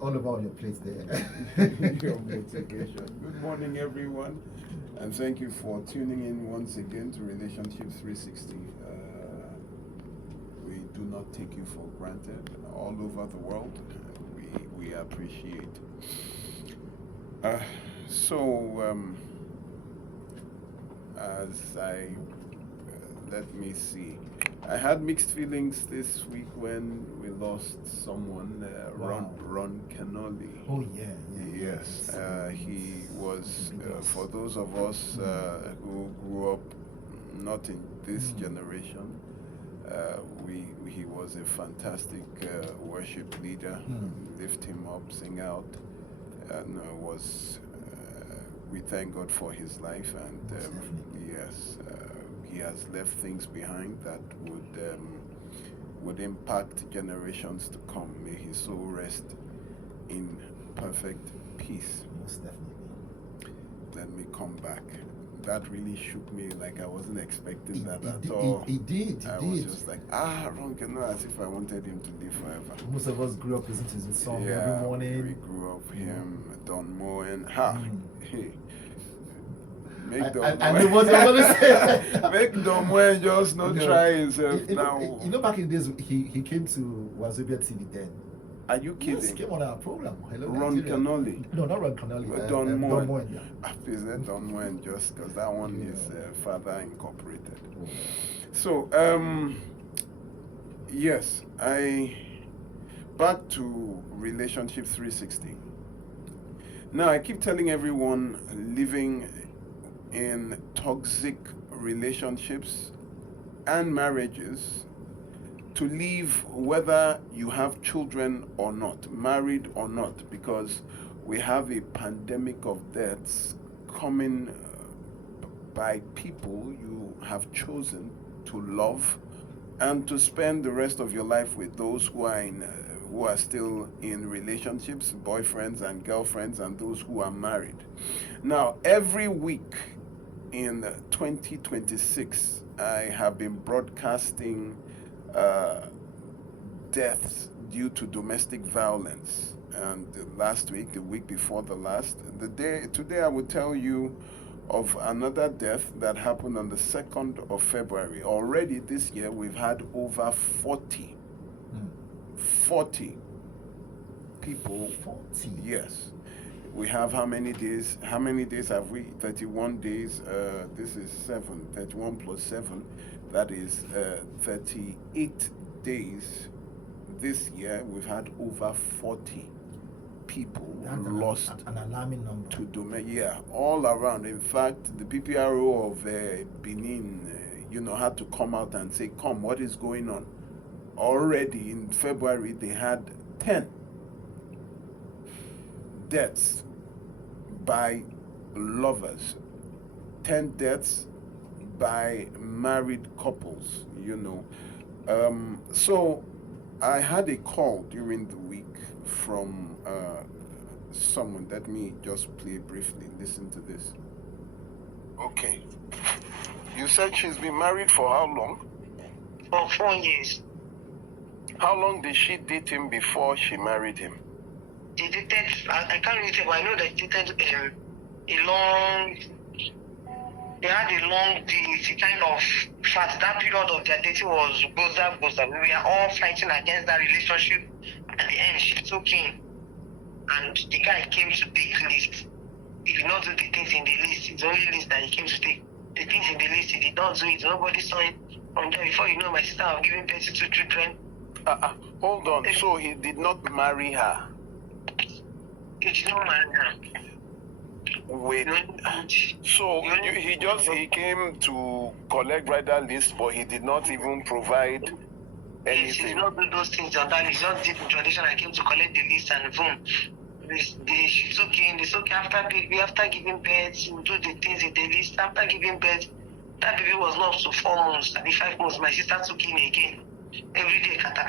all over your plate there. Your motivation. Good morning, everyone, and thank you for tuning in once again to Relationship 360. We do not take you for granted. All over the world, we appreciate. As I let me see. I had mixed feelings this week when we lost someone, Ron Kenoly. Oh yeah. Yes, he was, for those of us who grew up not in this generation, he was a fantastic worship leader. Lift him up, sing out, and we thank God for his life, and yes, he has left things behind that would impact generations to come. May his soul rest in perfect peace. Most definitely. Let me come back. That really shook me, like I wasn't expecting that at all. He did. I was just like, Ron Kenoly, as if I wanted him to live forever. Most of us grew up listening to his song every morning. We grew up him, Don Moen. Make Don Moen just not try himself now. You know, back in the days, he came to Wazobia TV then. Are you kidding? Yes, came on our program. Hello, Ron Kenoly. No, not Ron Kenoly. Don Moen. Yeah. Please let Don Moen just because that one is Father Incorporated. So, yes, back to Relationship 360. Now, I keep telling everyone living in toxic relationships and marriages to leave whether you have children or not, married or not, because we have a pandemic of deaths coming by people you have chosen to love and to spend the rest of your life with, those who are still in relationships, boyfriends and girlfriends, and those who are married. Now, every week in 2026, I have been broadcasting deaths due to domestic violence. And last week, the week before the last, today I will tell you of another death that happened on the 2nd of February. Already this year, we've had over 40 people. 40? Yes. We have how many days? How many days have we? 31 days. This is 7. 31 plus 7. That is 38 days. This year, we've had over 40 people lost. An alarming number. To all around. In fact, the PPRO of Benin, had to come out and say, "Come, what is going on?" Already in February, they had 10 deaths by lovers, 10 deaths by married couples, So I had a call during the week from someone. Let me just play briefly. Listen to this. Okay. You said she's been married for how long? For 4 years. How long did she date him before she married him? They dated, I can't really tell, but I know they dated they had a long date, kind of, in fact, that period of their dating was boza. We were all fighting against that relationship. At the end, she took him, and the guy came to take list. He did not do the things in the list. It's the only list that he came to take. The things in the list, he did not do it. Nobody saw it. From there, before you know, my sister was giving birth to 2 children. Hold on. So he did not marry her? He did not marry her. Wait. So he came to collect bridal list, but he did not even provide anything. He did not do those things on that. He just did the tradition. I came to collect the list and boom. She took him. They took after baby, after giving birth, he would do the things in the list. After giving birth, that baby was not up to 4 months, maybe 5 months. My sister took him again. Every day, kata.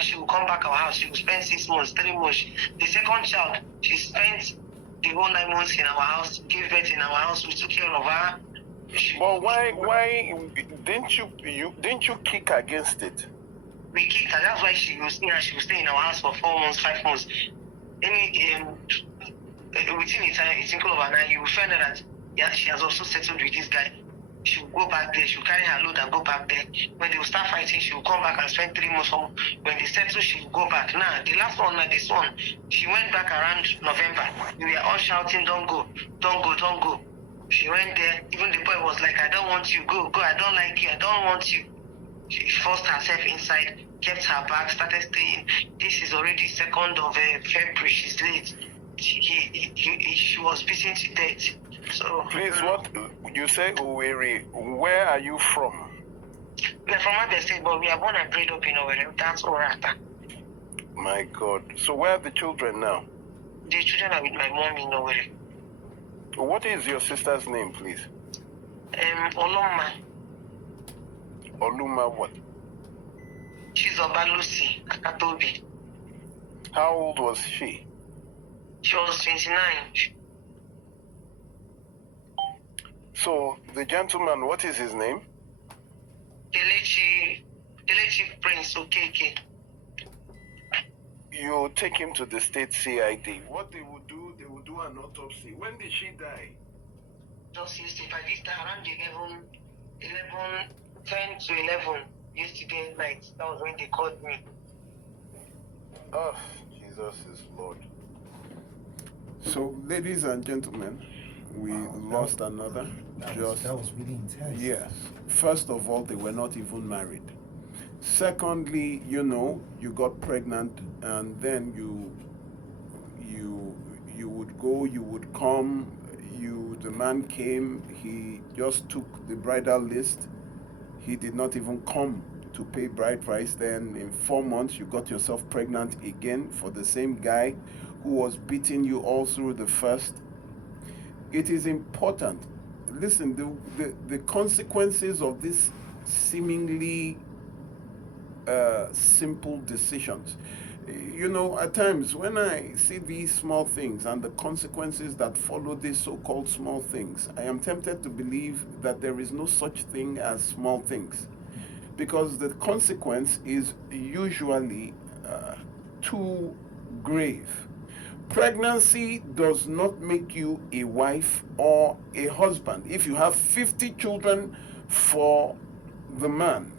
She would come back our house. She would spend 6 months, 3 months. The second child, she spent the whole 9 months in our house, gave birth in our house. We took care of her. But why didn't you kick against it? We kicked her. That's why she was stay in our house for 4 months, 5 months. within a single overnight, you will find out that yeah, she has also settled with this guy. She will go back there, she'll carry her load and go back there. When they will start fighting, she will come back and spend 3 months. When they settle, she will go back. Now, the last one, this one, she went back around November. We were all shouting, don't go, don't go, don't go. She went there, even the boy was like, I don't want you, go, I don't like you, I don't want you. She forced herself inside, kept her bag, started staying. This is already 2nd of February, she's late. She was beaten to death. So please, what you say, Uweri, where are you from? We are from Abia State, but we are born and bred up in Owerri. That's Orata. My God. So where are the children now? The children are with my mom in Owerri. What is your sister's name, please? Oloma. Oluma what? She's Obalusi Akatobi. How old was she? She was 29. So the gentleman, what is his name? Kelechi Prince Okeke. You take him to the state CID. What they will do an autopsy. When did she die? Just yesterday, by this time around 10 to 11 yesterday night. That was when they called me. Oh, Jesus is Lord. So, ladies and gentlemen, we lost another. That was really intense. Yes. First of all, they were not even married. Secondly, you got pregnant, and then you would go, you would come, the man came, he just took the bridal list. He did not even come to pay bride price. Then in 4 months, you got yourself pregnant again for the same guy who was beating you all through the first. It is important. Listen, the consequences of this seemingly simple decisions. At times when I see these small things and the consequences that follow these so-called small things, I am tempted to believe that there is no such thing as small things, because the consequence is usually too grave. Pregnancy does not make you a wife or a husband. If you have 50 children for the man,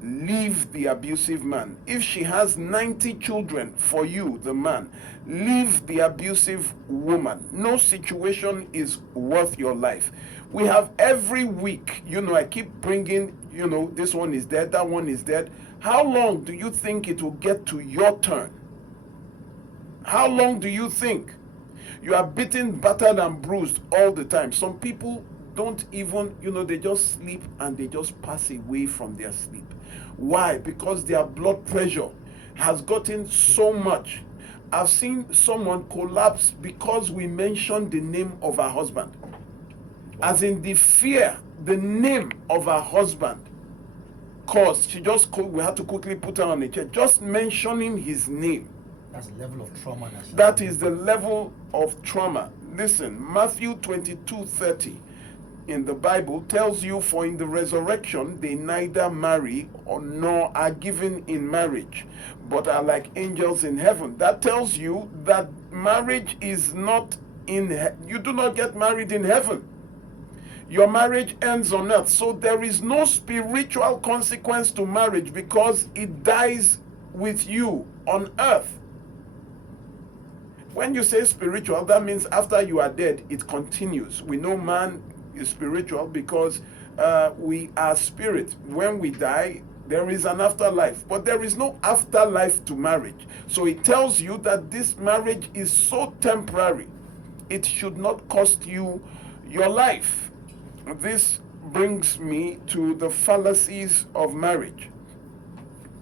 leave the abusive man. If she has 90 children for you, the man, leave the abusive woman. No situation is worth your life. We have every week, I keep bringing, this one is dead, that one is dead. How long do you think it will get to your turn? How long do you think? You are beaten, battered, and bruised all the time. Some people don't even, they just sleep and they just pass away from their sleep. Why? Because their blood pressure has gotten so much. I've seen someone collapse because we mentioned the name of her husband. As in the fear, the name of her husband caused, we had to quickly put her on a chair. Just mentioning his name. That's the level of trauma. That is the level of trauma. Listen, Matthew 22:30 in the Bible tells you, for in the resurrection they neither marry nor are given in marriage, but are like angels in heaven. That tells you that marriage is not you do not get married in heaven. Your marriage ends on earth. So there is no spiritual consequence to marriage because it dies with you on earth. When you say spiritual, that means after you are dead, it continues. We know man is spiritual because we are spirit. When we die, there is an afterlife, but there is no afterlife to marriage. So it tells you that this marriage is so temporary. It should not cost you your life. This brings me to the fallacies of marriage,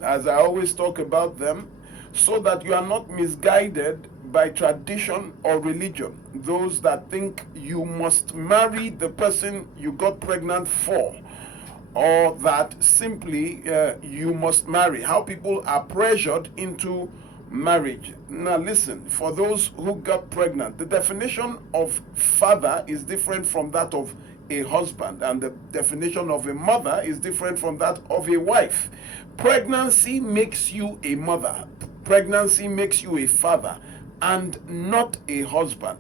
as I always talk about them, so that you are not misguided by tradition or religion. Those that think you must marry the person you got pregnant for, or that simply you must marry. How people are pressured into marriage. Now listen, for those who got pregnant, the definition of father is different from that of a husband, and the definition of a mother is different from that of a wife. Pregnancy makes you a mother. Pregnancy makes you a father. and not a husband.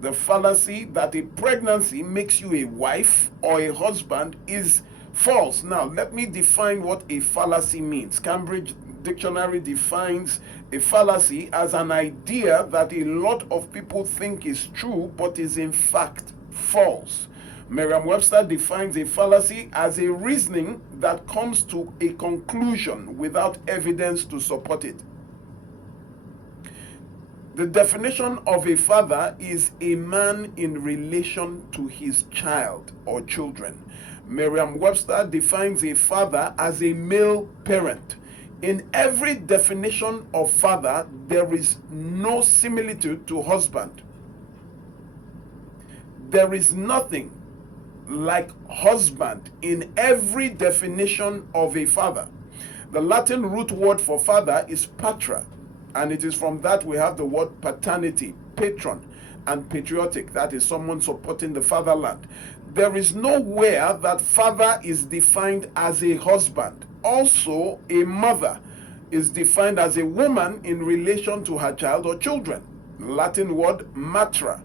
The fallacy that a pregnancy makes you a wife or a husband is false. Now, let me define what a fallacy means. Cambridge Dictionary defines a fallacy as an idea that a lot of people think is true but is in fact false. Merriam-Webster defines a fallacy as a reasoning that comes to a conclusion without evidence to support it. The definition of a father is a man in relation to his child or children. Merriam-Webster defines a father as a male parent. In every definition of father, there is no similitude to husband. There is nothing like husband in every definition of a father. The Latin root word for father is patra, and it is from that we have the word paternity, patron, and patriotic, that is someone supporting the fatherland. There is nowhere that father is defined as a husband. Also, a mother is defined as a woman in relation to her child or children. Latin word matra.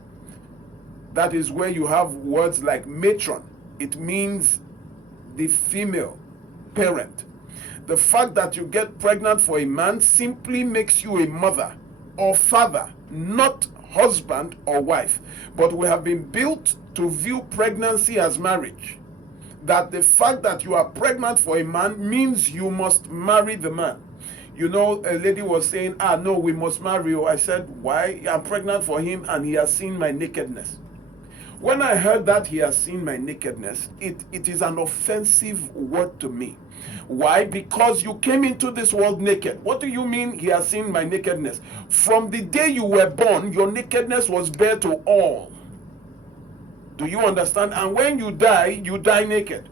That is where you have words like matron. It means the female parent. The fact that you get pregnant for a man simply makes you a mother or father, not husband or wife. But we have been built to view pregnancy as marriage. That the fact that you are pregnant for a man means you must marry the man. You know, a lady was saying, no, we must marry you. I said, why? I'm pregnant for him and he has seen my nakedness. When I heard that he has seen my nakedness, it is an offensive word to me. Why? Because you came into this world naked. What do you mean he has seen my nakedness? From the day you were born, your nakedness was bare to all. Do you understand? And when you die naked.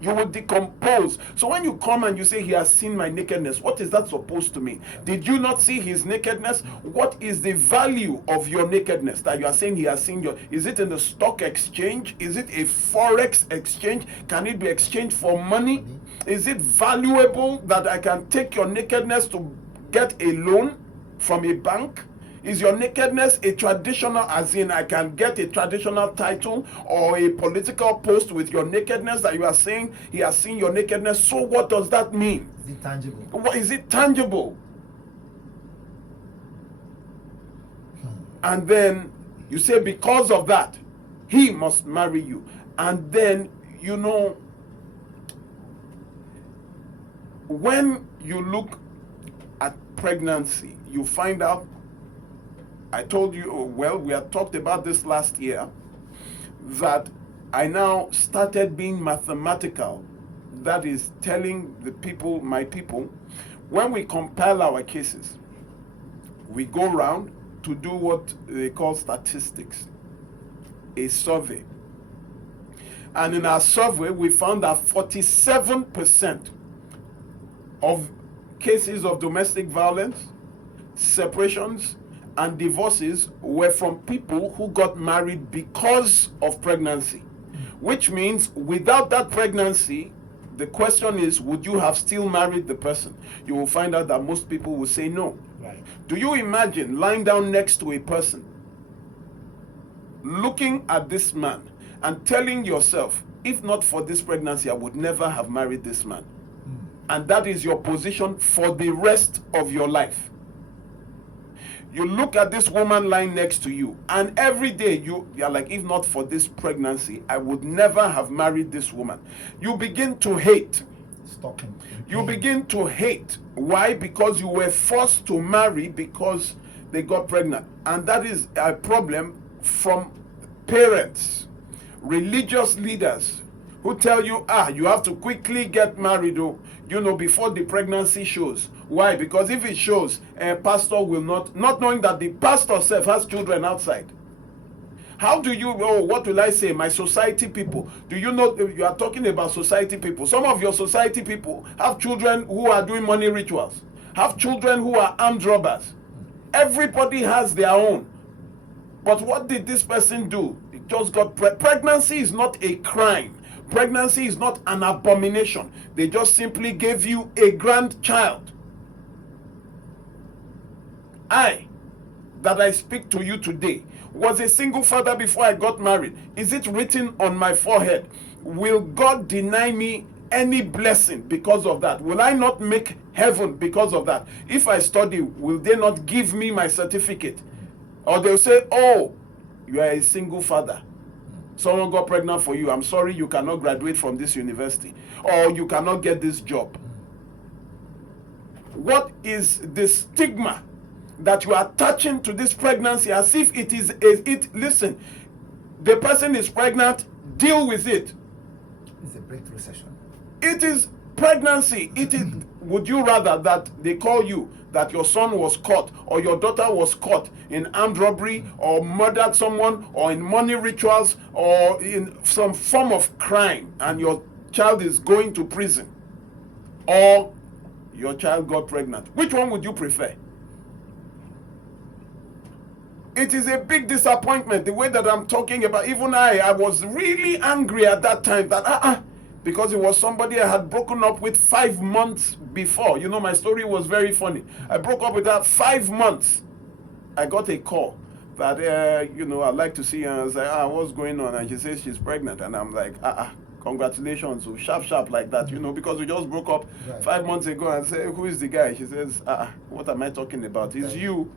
You will decompose. So when you come and you say he has seen my nakedness, what is that supposed to mean? Did you not see his nakedness? What is the value of your nakedness that you are saying he has seen your? Is it in the stock exchange? Is it a forex exchange? Can it be exchanged for money? Is it valuable that I can take your nakedness to get a loan from a bank? Is your nakedness a traditional, as in I can get a traditional title or a political post with your nakedness that you are saying he has seen your nakedness? So what does that mean? Is it tangible? What is it tangible? And then you say because of that, he must marry you. And then, you know, when you look at pregnancy, you find out, I told you, well, we had talked about this last year, that I now started being mathematical. That is telling the people, my people, when we compile our cases, we go around to do what they call statistics, a survey. And in our survey, we found that 47% of cases of domestic violence, separations, and divorces were from people who got married because of pregnancy. Which means without that pregnancy, the question is, would you have still married the person? You will find out that most people will say no. Right. Do you imagine lying down next to a person, looking at this man and telling yourself, if not for this pregnancy, I would never have married this man. And that is your position for the rest of your life. You look at this woman lying next to you, and every day you are like, if not for this pregnancy, I would never have married this woman. You begin to hate. Stalking. You begin to hate. Why? Because you were forced to marry because they got pregnant. And that is a problem from parents, religious leaders who tell you, you have to quickly get married, before the pregnancy shows. Why? Because if it shows, a pastor will not knowing that the pastor self has children outside. How do you, what will I say, my society people? Do you know, you are talking about society people. Some of your society people have children who are doing money rituals, have children who are armed robbers. Everybody has their own. But what did this person do? It just got pregnancy is not a crime. Pregnancy is not an abomination. They just simply gave you a grandchild. I that I speak to you today was a single father before I got married. Is it written on my forehead? Will God deny me any blessing because of that? Will I not make heaven because of that? If I study, will they not give me my certificate? Or they'll say, oh, you are a single father. Someone got pregnant for you. I'm sorry, you cannot graduate from this university. Or you cannot get this job. What is the stigma that you are attaching to this pregnancy as if it is listen, the person is pregnant, deal with it. It's a breakthrough session. It is pregnancy. It is would you rather that they call you that your son was caught or your daughter was caught in armed robbery or murdered someone or in money rituals or in some form of crime and your child is going to prison, or your child got pregnant? Which one would you prefer? It is a big disappointment the way that I'm talking about. Even I was really angry at that time that because it was somebody I had broken up with 5 months before. You know, my story was very funny. I broke up with her 5 months. I got a call that you know, I'd like to see her. I was like, what's going on? And she says she's pregnant, and I'm like, congratulations. So sharp like that, you know, because we just broke up 5 months ago. And say, who is the guy? She says, what am I talking about? It's you.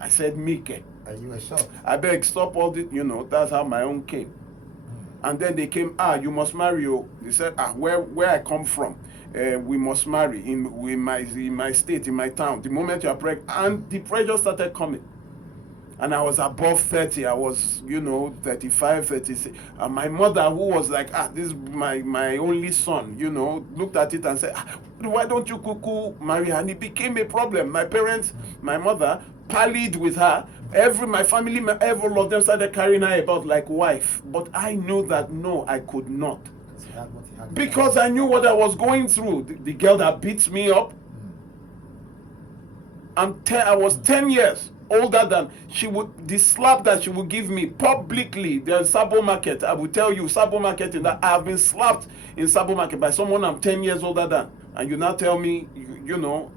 I said, Mike. And you were shocked. I beg, stop all this, you know, that's how my own came. And then they came, you must marry. Oh. They said, where I come from, we must marry in my state, in my town. The moment you are pregnant, and the pressure started coming. And I was above 30, I was, you know, 35, 36. And my mother, who was like, this is my only son, you know, looked at it and said, why don't you cuckoo marry her? And it became a problem. My parents, my mother, parleyed with her. My family, every of them started carrying her about like wife. But I knew that no, I could not. Because I knew what I was going through. The girl that beats me up. I was 10 years older than the slap that she would give me publicly. There's Sabo Market. I will tell you, Sabo Market, in that I have been slapped in Sabo Market by someone I'm 10 years older than. And you now tell me, you know,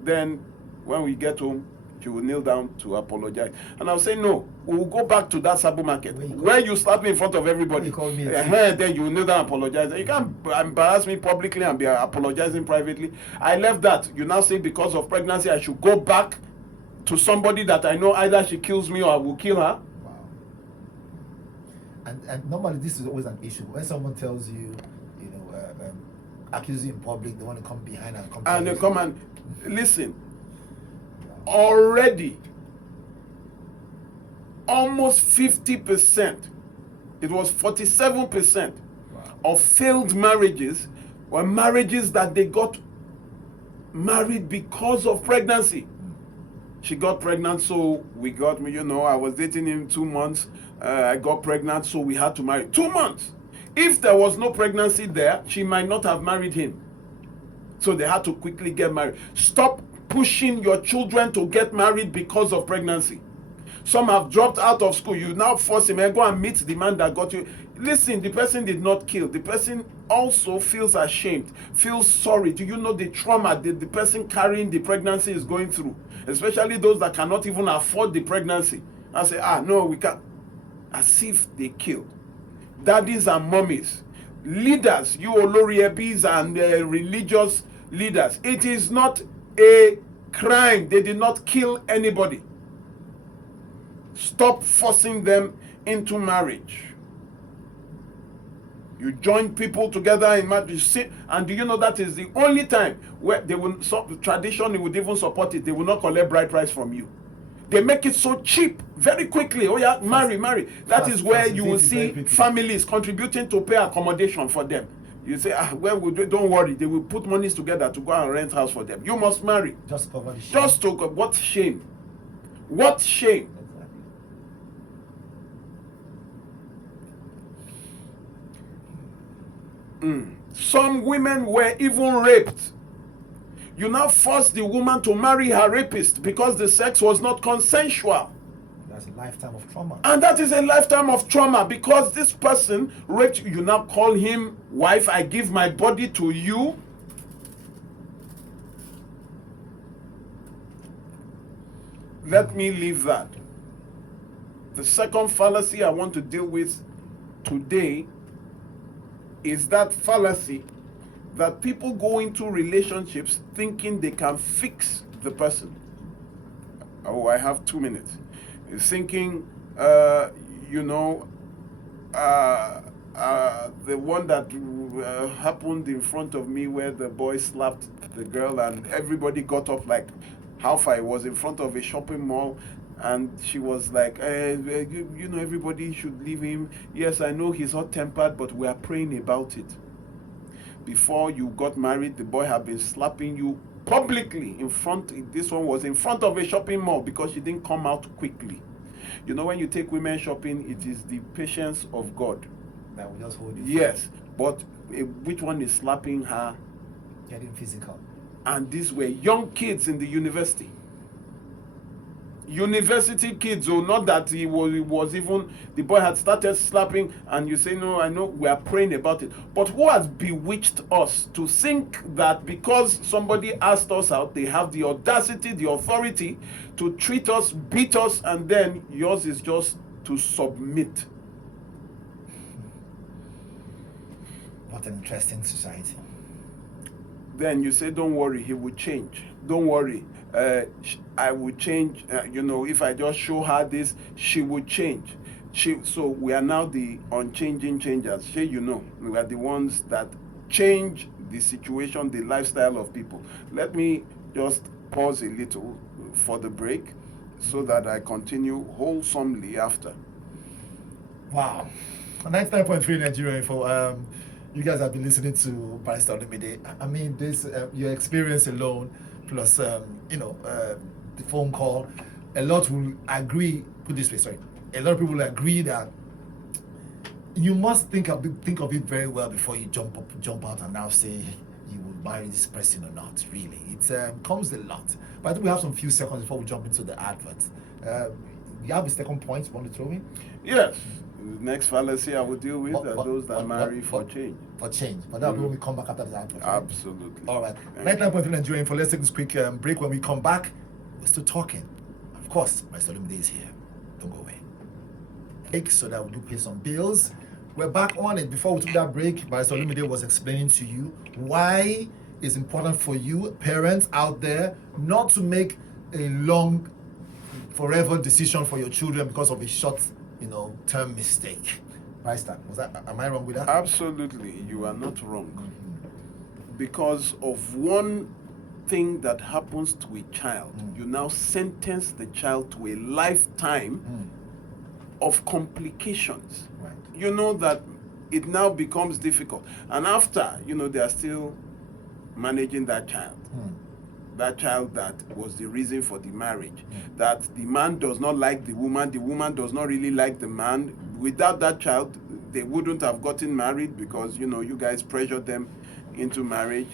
then when we get home, she will kneel down to apologize. And I'll say, no, we'll go back to that Sabo Market where you slap me in front of everybody. Then you will kneel down and apologize. You can't embarrass me publicly and be apologizing privately. I left that. You now say because of pregnancy, I should go back to somebody that I know either she kills me or I will kill her. Wow. And normally this is always an issue. When someone tells you, you know, accuse you in public, they want to come behind and come. And they come and listen. Already almost 50%, it was 47% of failed marriages were marriages that they got married because of pregnancy. She got pregnant, so we got, you know, I was dating him 2 months, I got pregnant, so we had to marry. 2 months. If there was no pregnancy there, she might not have married him. So they had to quickly get married. Stop pushing your children to get married because of pregnancy. Some have dropped out of school. You now force him and go and meet the man that got you. Listen, the person did not kill. The person also feels ashamed, feels sorry. Do you know the trauma that the person carrying the pregnancy is going through? Especially those that cannot even afford the pregnancy. And say, no, we can't. As if they killed. Daddies and mummies, leaders, you Oloriebis and religious leaders. It is not a crime. They did not kill anybody. Stop forcing them into marriage. You join people together in marriage, and do you know that is the only time where they will, tradition would even support it. They will not collect bride price from you. They make it so cheap very quickly. Oh yeah, marry. That is where you will see families contributing to pay accommodation for them. You say, well, don't worry. They will put monies together to go and rent house for them. You must marry. Just cover the shame. Just to what shame? What shame? Some women were even raped. You now force the woman to marry her rapist because the sex was not consensual. That's a lifetime of trauma. And that is a lifetime of trauma because this person raped you. You now call him wife. I give my body to you. Let me leave that. The second fallacy I want to deal with today is that fallacy that people go into relationships thinking they can fix the person. Oh, I have 2 minutes. Thinking, you know, the one that happened in front of me where the boy slapped the girl and everybody got up like how far it was in front of a shopping mall, and she was like, you know, everybody should leave him. Yes, I know he's hot-tempered, but we are praying about it. Before you got married, the boy had been slapping you publicly in front. This one was in front of a shopping mall because she didn't come out quickly. You know, when you take women shopping, it is the patience of God That will just hold you. Yes, but which one is slapping her? Getting physical. And these were young kids in the university. University kids, oh, not that he was even, the boy had started slapping, and you say, no, I know, we are praying about it. But who has bewitched us to think that because somebody asked us out, they have the audacity, the authority to treat us, beat us, and then yours is just to submit? What an interesting society. Then you say, don't worry, he will change. Don't worry, I will change. You know, if I just show her this, she will change. So we are now the unchanging changers. You know, we are the ones that change the situation, the lifestyle of people. Let me just pause a little for the break so that I continue wholesomely after. Wow. 99.3 Nigeria Info. You guys have been listening to Barrister Olumide. I mean, this your experience alone, plus you know, the phone call. A lot will agree. Put this way, sorry. A lot of people will agree that you must think of it very well before you jump out and now say you will marry this person or not. Really, it comes a lot. But I think we have some few seconds before we jump into the advert. You have a second point you want to throw in? Yes. The next fallacy I will deal with are those that marry for change. For change. But that will be when we come back after the advert. Right? Absolutely. All right. 99.3 Nigeria Info. Let's take this quick break. When we come back, we're still talking. Of course, Mr. Olumide is here. Don't go away. So that we do pay some bills. We're back on it. Before we took that break, Mr. Olumide was explaining to you why it's important for you, parents out there, not to make a long, forever decision for your children because of a short, term mistake. Right, Stan? Am I wrong with that? Absolutely, you are not wrong. Because of one thing that happens to a child, you now sentence the child to a lifetime of complications. Right. You know that it now becomes difficult. And after, they are still managing that child. That child that was the reason for the marriage. That the man does not like the woman does not really like the man. Without that child, they wouldn't have gotten married because, you guys pressured them into marriage.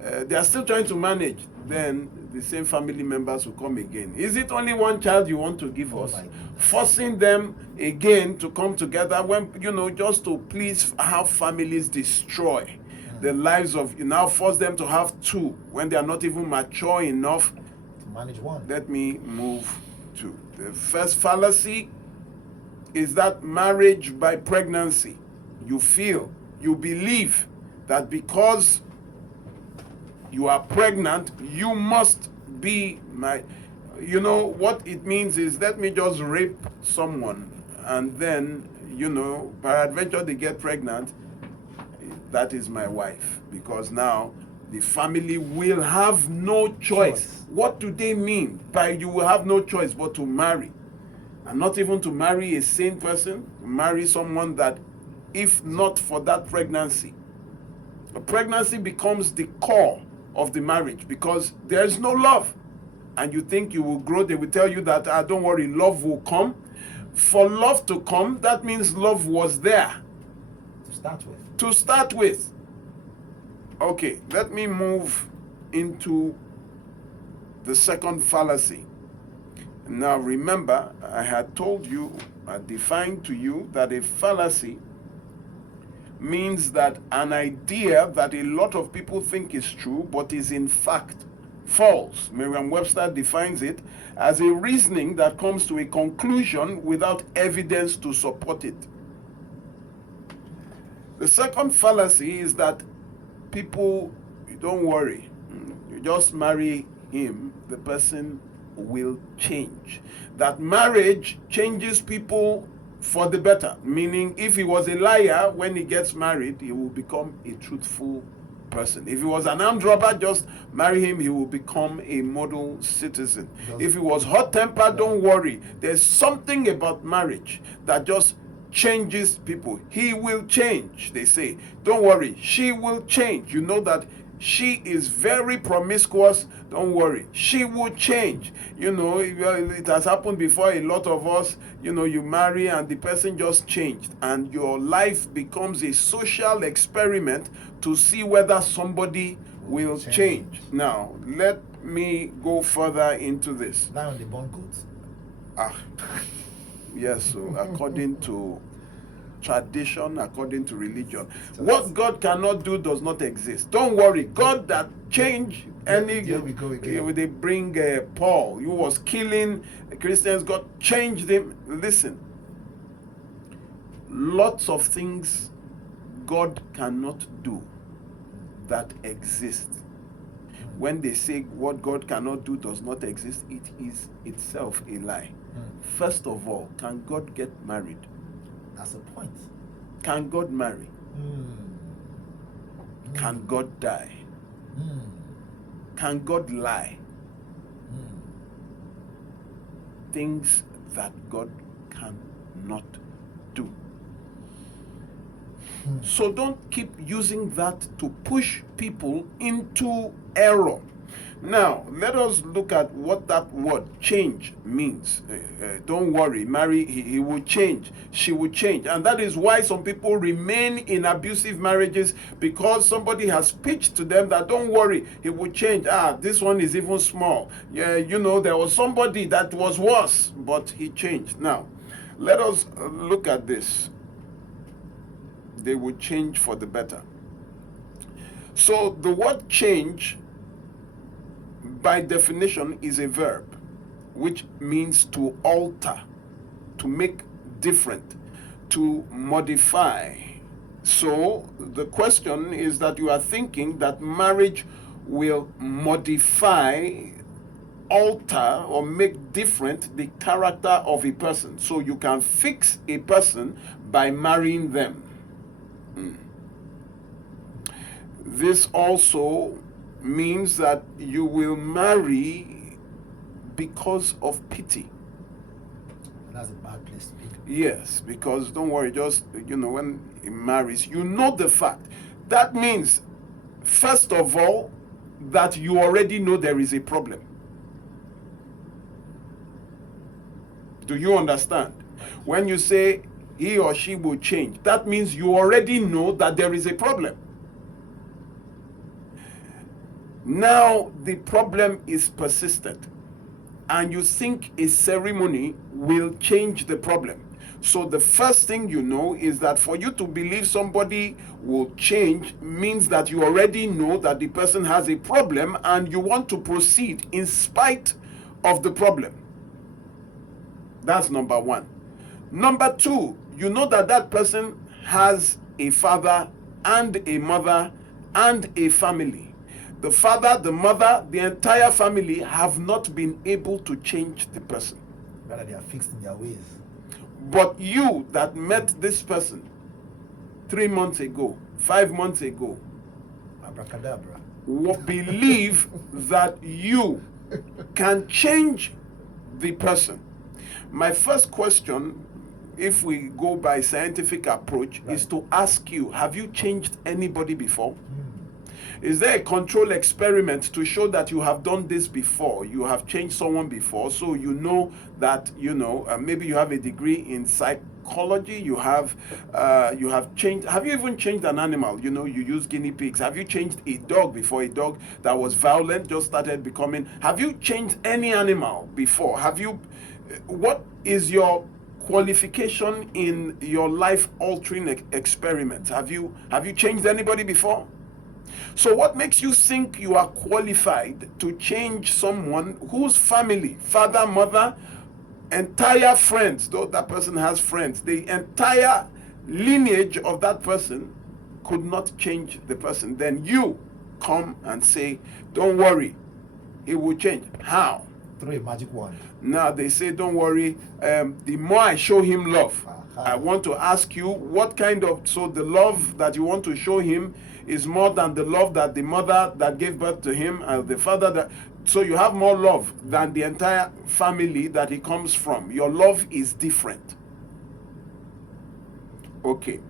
They are still trying to manage. Then the same family members will come again. Is it only one child you want to give us? Forcing them again to come together when, just to please have families destroy the lives of, you now force them to have two when they are not even mature enough to manage one. Let me move to the first fallacy. Is that marriage by pregnancy. You believe that because you are pregnant, you must be my, what it means is, let me just rape someone and then, peradventure they get pregnant, that is my wife, because now the family will have no choice. What do they mean by you will have no choice but to marry? And not even to marry a sane person, marry someone that, if not for that pregnancy, the pregnancy becomes the core of the marriage because there is no love. And you think you will grow, they will tell you that, don't worry, love will come. For love to come, that means love was there. To start with. Okay, let me move into the second fallacy. Now remember, I had told you, I defined to you that a fallacy means that an idea that a lot of people think is true, but is in fact False. Merriam-Webster defines it as a reasoning that comes to a conclusion without evidence to support it. The second fallacy is that people, don't worry, you just marry him, the person will change. That marriage changes people for the better, meaning if he was a liar, when he gets married, he will become a truthful person. If he was an armed robber, just marry him, he will become a model citizen. If he was hot-tempered, don't worry. There's something about marriage that just changes people. He will change, they say. Don't worry, she will change. You know that she is very promiscuous. Don't worry, she will change. You know, it has happened before. A lot of us, you know, you marry and the person just changed, and your life becomes a social experiment to see whether somebody will change. Now, let me go further into this. Lie on the born goats. Yes, so according to tradition, according to religion, what God cannot do does not exist. Don't worry, God that change any. Here we go again. They bring Paul, who was killing Christians. God changed him. Listen, lots of things God cannot do that exist. When they say what God cannot do does not exist, it is itself a lie. First of all, can God get married? That's the point. Can God marry? Can God die? Can God lie? Things that God cannot do. So don't keep using that to push people into error. Now, let us look at what that word change means. Don't worry, marry, he will change, she will change. And that is why some people remain in abusive marriages, because somebody has pitched to them that don't worry, he will change. This one is even small. Yeah, you know, there was somebody that was worse, but he changed. Now, let us look at this. They will change for the better. So the word change, by definition, is a verb, which means to alter, to make different, to modify. So the question is that you are thinking that marriage will modify, alter, or make different the character of a person. So you can fix a person by marrying them. This also means that you will marry because of pity. That's a bad place to be. Yes, because don't worry, just, you know, when he marries, you know the fact. That means, first of all, that you already know there is a problem. Do you understand? When you say he or she will change, that means you already know that there is a problem. Now the problem is persistent, and you think a ceremony will change the problem. So the first thing you know is that for you to believe somebody will change means that you already know that the person has a problem and you want to proceed in spite of the problem. That's number one. Number two, you know that that person has a father and a mother and a family. The father, the mother, the entire family have not been able to change the person. Rather, they are fixed in their ways. But you that met this person 3 months ago, 5 months ago, Abracadabra. believe that you can change the person. My first question, if we go by scientific approach, is to ask you, have you changed anybody before? Is there a control experiment to show that you have done this before? You have changed someone before, so you know that, you know, maybe you have a degree in psychology, you have changed, have you even changed an animal? You know, you use guinea pigs. Have you changed a dog before? A dog that was violent just started becoming, have you changed any animal before? Have you, what is your qualification in your life altering experiments? Have you changed anybody before? So what makes you think you are qualified to change someone whose family, father, mother, entire friends, though that person has friends, the entire lineage of that person could not change the person? Then you come and say, don't worry, it will change. How? Through a magic wand. Now they say, don't worry, the more I show him love, I want to ask you what kind of, so the love that you want to show him is more than the love that the mother that gave birth to him and the father that, so you have more love than the entire family that he comes from. Your love is different. Okay.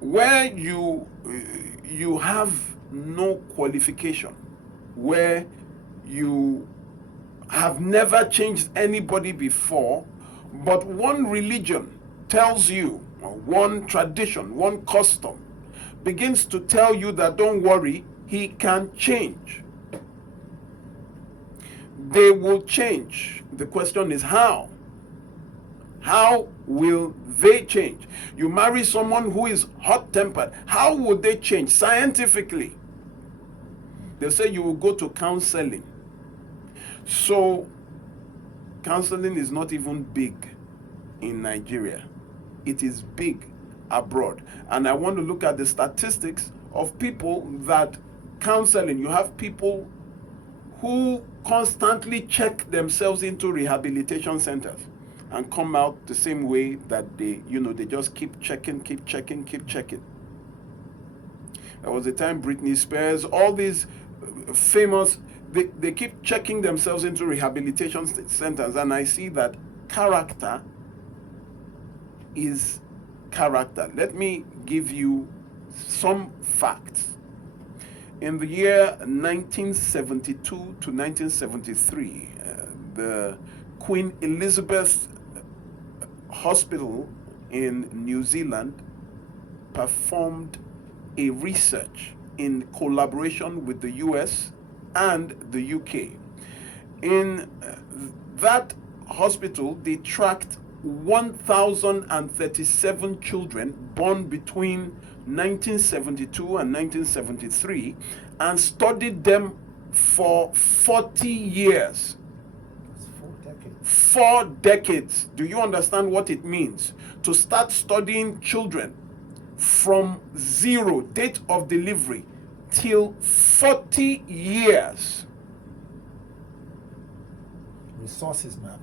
Where you have no qualification, where you have never changed anybody before, but one religion tells you, or one tradition, one custom begins to tell you that don't worry, he can change. They will change. The question is how? How will they change? You marry someone who is hot-tempered. How would they change scientifically? They say you will go to counseling. So counseling is not even big in Nigeria. It is big abroad. And I want to look at the statistics of people that counseling. You have people who constantly check themselves into rehabilitation centers and come out the same way that they just keep checking. There was a time Britney Spears, all these famous, they keep checking themselves into rehabilitation centers, and I see that character is character. Let me give you some facts. In the year 1972 to 1973, the Queen Elizabeth Hospital in New Zealand performed a research in collaboration with the US and the UK. In that hospital, they tracked 1,037 children born between 1972 and 1973 and studied them for 40 years. 4 decades. Do you understand what it means to start studying children from zero, date of delivery, till 40 years? Resources, man.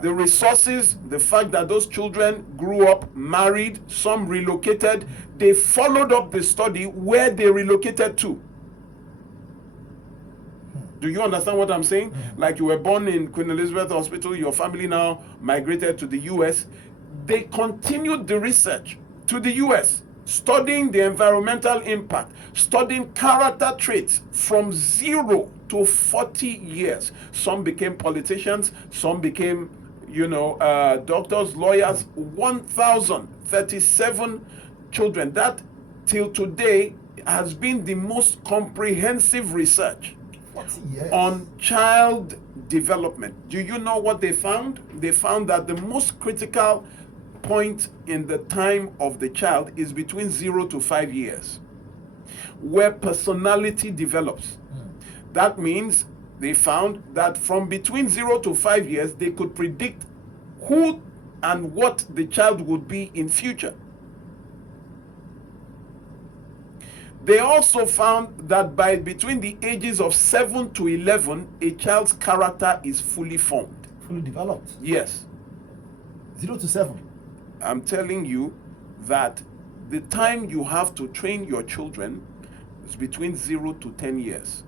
The resources, the fact that those children grew up married, some relocated, they followed up the study where they relocated to. Do you understand what I'm saying? Like you were born in Queen Elizabeth Hospital, your family now migrated to the US. They continued the research to the US, studying the environmental impact, studying character traits from 0 to 40 years. Some became politicians, some became, doctors, lawyers. 1,037 children. That till today has been the most comprehensive research on child development. Do you know what they found? They found that the most critical point in the time of the child is between 0 to 5 years, where personality develops. That means they found that from between 0 to 5 years, they could predict who and what the child would be in future. They also found that by between the ages of 7 to 11, a child's character is fully formed. Fully developed? Yes. 0 to 7? I'm telling you that the time you have to train your children is between 0 to 10 years.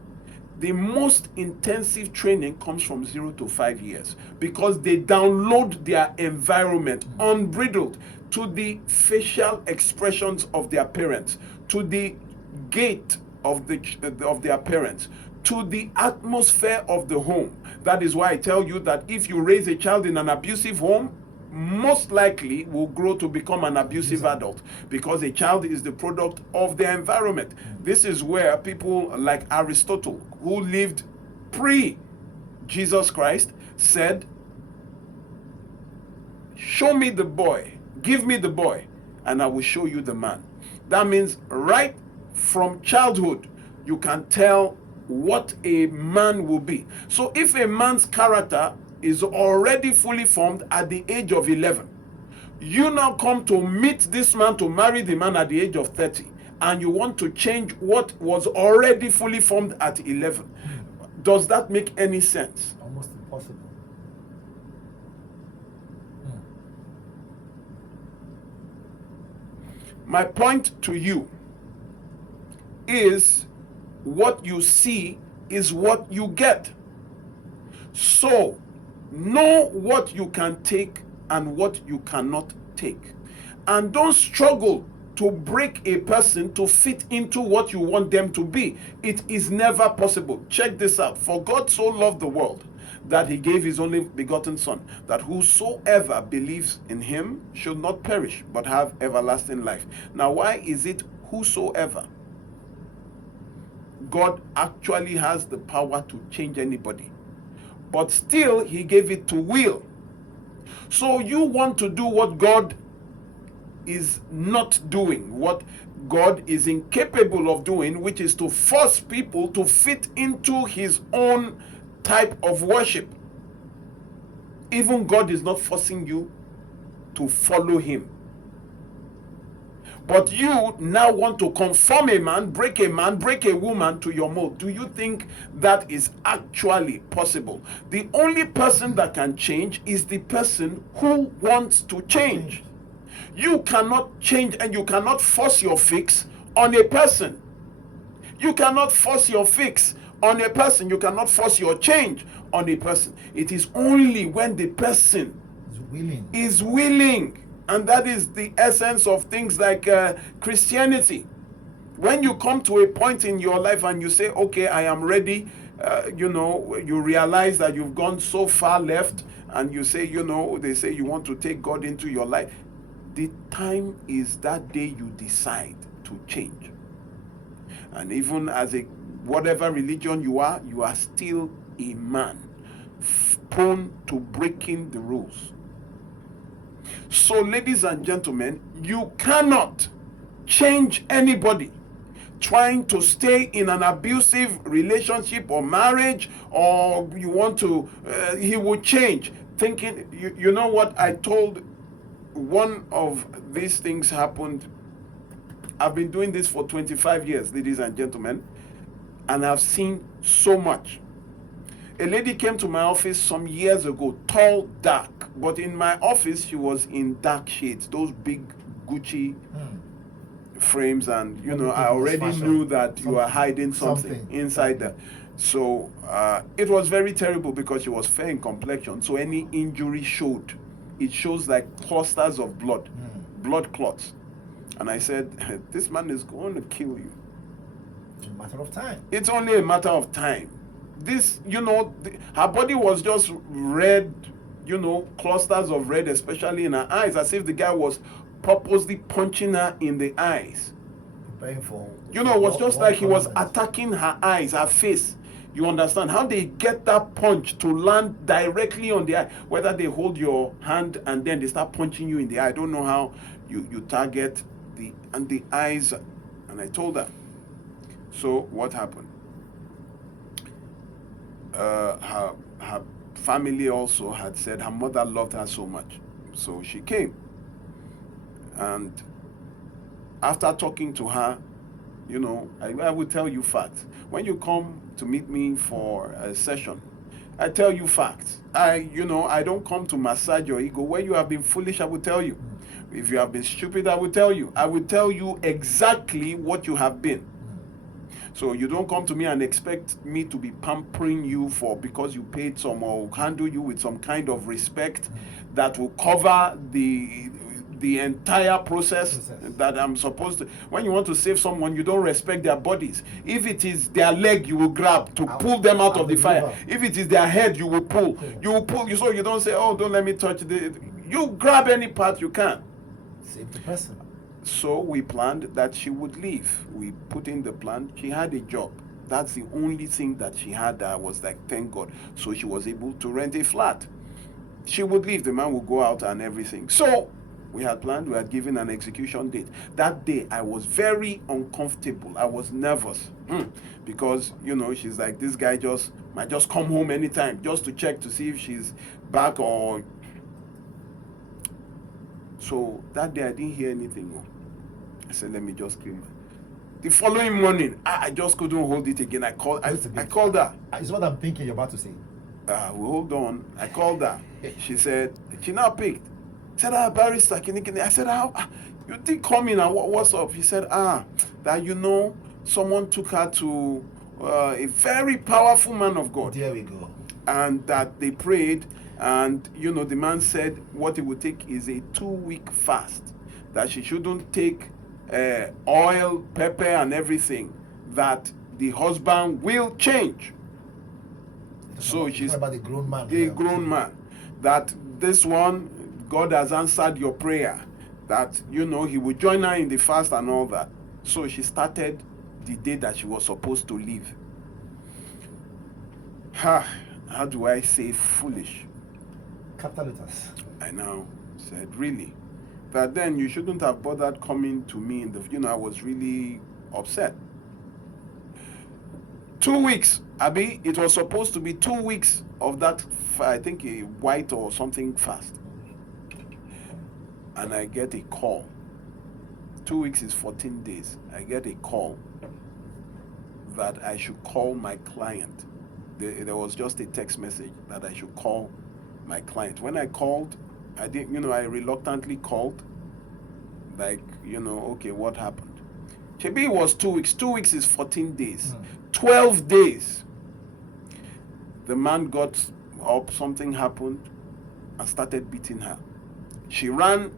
The most intensive training comes from 0 to 5 years because they download their environment unbridled to the facial expressions of their parents, to the gait of their parents, to the atmosphere of the home. That is why I tell you that if you raise a child in an abusive home, most likely will grow to become an abusive adult, because a child is the product of their environment. This is where people like Aristotle, who lived pre-Jesus Christ, said, show me the boy, give me the boy, and I will show you the man. That means right from childhood, you can tell what a man will be. So if a man's character is already fully formed at the age of 11, you now come to meet this man, to marry the man at the age of 30, and you want to change what was already fully formed at 11. Does that make any sense? Almost impossible. My point to you is, what you see is what you get. So, know what you can take and what you cannot take. And don't struggle to break a person to fit into what you want them to be. It is never possible. Check this out. For God so loved the world that he gave his only begotten Son, that whosoever believes in him should not perish, but have everlasting life. Now, why is it whosoever? God actually has the power to change anybody, but still he gave it to will. So you want to do what God is not doing, what God is incapable of doing, which is to force people to fit into his own type of worship. Even God is not forcing you to follow him. But you now want to conform a man, break a woman to your mold. Do you think that is actually possible? The only person that can change is the person who wants to change. You cannot change, and you cannot force your fix on a person. You cannot force your fix on a person. You cannot force your change on a person. It is only when the person is willing. And that is the essence of things like Christianity. When you come to a point in your life and you say, okay, I am ready, you realize that you've gone so far left, and you say, they say you want to take God into your life. The time is that day you decide to change. And even as whatever religion you are still a man, prone to breaking the rules. So, ladies and gentlemen, you cannot change anybody trying to stay in an abusive relationship or marriage, or you want to, he will change. Thinking, you know what I told, one of these things happened. I've been doing this for 25 years, ladies and gentlemen, and I've seen so much. A lady came to my office some years ago, tall, dark, but in my office she was in dark shades, those big Gucci frames, and I already knew that you are hiding something inside there. So it was very terrible because she was fair in complexion, so any injury showed. It shows like clusters of blood clots. And I said, this man is going to kill you. It's a matter of time. It's only a matter of time. This, her body was just red, clusters of red, especially in her eyes, as if the guy was purposely punching her in the eyes. Painful. It was just like he was attacking her eyes, her face. You understand how they get that punch to land directly on the eye? Whether they hold your hand and then they start punching you in the eye. I don't know how you target the eyes. And I told her. So what happened? Her family also had said her mother loved her so much. So she came. And after talking to her, I will tell you facts. When you come to meet me for a session, I tell you facts. I don't come to massage your ego. Where you have been foolish, I will tell you. If you have been stupid, I will tell you. I will tell you exactly what you have been. So you don't come to me and expect me to be pampering you because you paid some, or handle you with some kind of respect that will cover the entire process that I'm supposed to. When you want to save someone, you don't respect their bodies. If it is their leg, you will grab to pull them out of the fire. If it is their head, you will pull. You will pull. So you don't say, oh, don't let me touch the. You grab any part you can. Save the person. So we planned that she would leave. We put in the plan. She had a job. That's the only thing that she had that was like, thank God. So she was able to rent a flat. She would leave. The man would go out and everything. So We had planned, we had given an execution date. That day, I was very uncomfortable. I was nervous because, she's like, this guy might just come home anytime just to check to see if she's back or... So that day, I didn't hear anything. I said, let me just clean. The following morning, I just couldn't hold it again. I called her. It's what I'm thinking you're about to say. Hold on. I called her. She said, she now picked. Said, barrister, can I said, you did come in and what's up? He said, that someone took her to a very powerful man of God. There we go. And that they prayed, and the man said what it would take is a 2-week fast. That she shouldn't take oil, pepper, and everything. That the husband will change. So she's about the grown man. The grown man. That this one, God has answered your prayer. That he will join her in the fast and all that. So she started the day that she was supposed to leave. How do I say foolish? Capital letters. I now said, really? That then you shouldn't have bothered coming to me I was really upset. 2 weeks, Abi, it was supposed to be 2 weeks of that, I think a white or something fast. And I get a call. 2 weeks is 14 days. I get a call that I should call my client. There was just a text message that I should call my client. When I called, I didn't, I reluctantly called. Like, okay, what happened? Maybe it was 2 weeks. 2 weeks is 14 days. 12 days. The man got up, something happened, and started beating her. She ran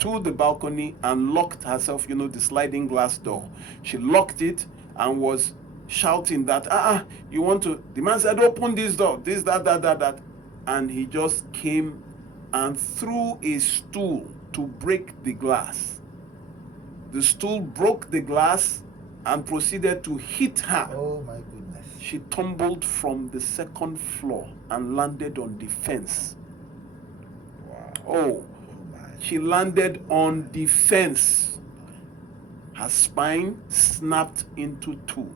to the balcony and locked herself, the sliding glass door. She locked it and was shouting that, you want to... The man said, open this door, this, that. And he just came and threw a stool to break the glass. The stool broke the glass and proceeded to hit her. Oh my goodness. She tumbled from the 2nd floor and landed on the fence. Wow. Oh, she landed on the fence. Her spine snapped into 2.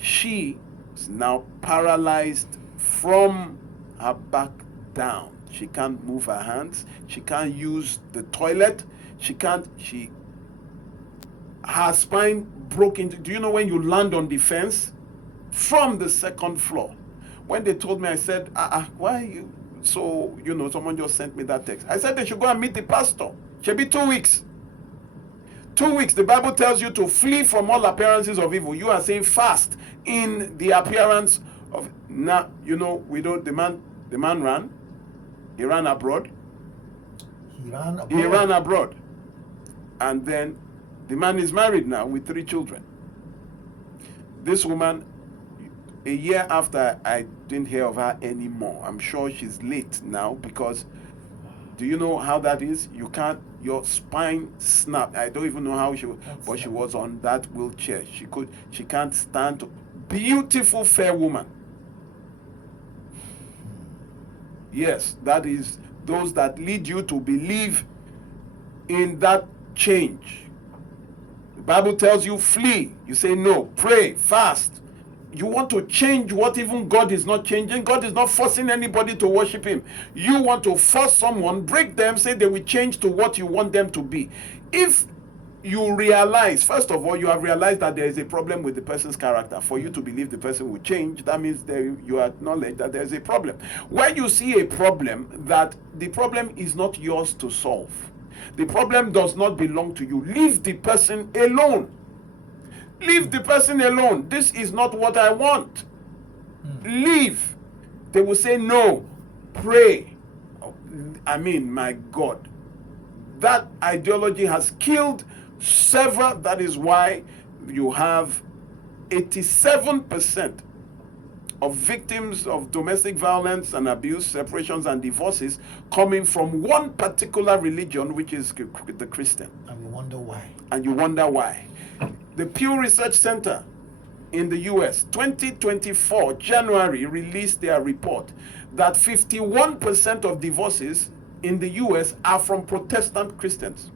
She is now paralyzed from her back down. She can't move her hands. She can't use the toilet. Her spine broke into... Do you know when you land on the fence? From the 2nd floor. When they told me, I said, why you... So, someone just sent me that text. I said they should go and meet the pastor. Should be 2 weeks. 2 weeks. The Bible tells you to flee from all appearances of evil. You are saying fast in the appearance of... Now, we don't... The man ran. He ran abroad. He ran abroad. And then the man is married now with 3 children. This woman, a year after, I didn't hear of her anymore. I'm sure she's late now because, do you know how that is? You can't, your spine snapped. I don't even know how she was, but she was on that wheelchair. She can't stand. Beautiful, fair woman. Yes, that is those that lead you to believe in that change. The Bible tells you flee. You say no, pray, fast. You want to change what even God is not changing. God is not forcing anybody to worship him. You want to force someone, break them, say they will change to what you want them to be. If you realize, first of all, you have realized that there is a problem with the person's character. For you to believe the person will change, that means you acknowledge that there is a problem. When you see a problem, that the problem is not yours to solve. The problem does not belong to you. Leave the person alone. Leave the person alone. This is not what I want. Leave. They will say no. Pray. My God. That ideology has killed several. That is why you have 87% of victims of domestic violence and abuse, separations and divorces coming from one particular religion, which is the Christian. And we wonder why. And you wonder why. The Pew Research Center in the US, 2024, January, released their report that 51% of divorces in the US are from Protestant Christians.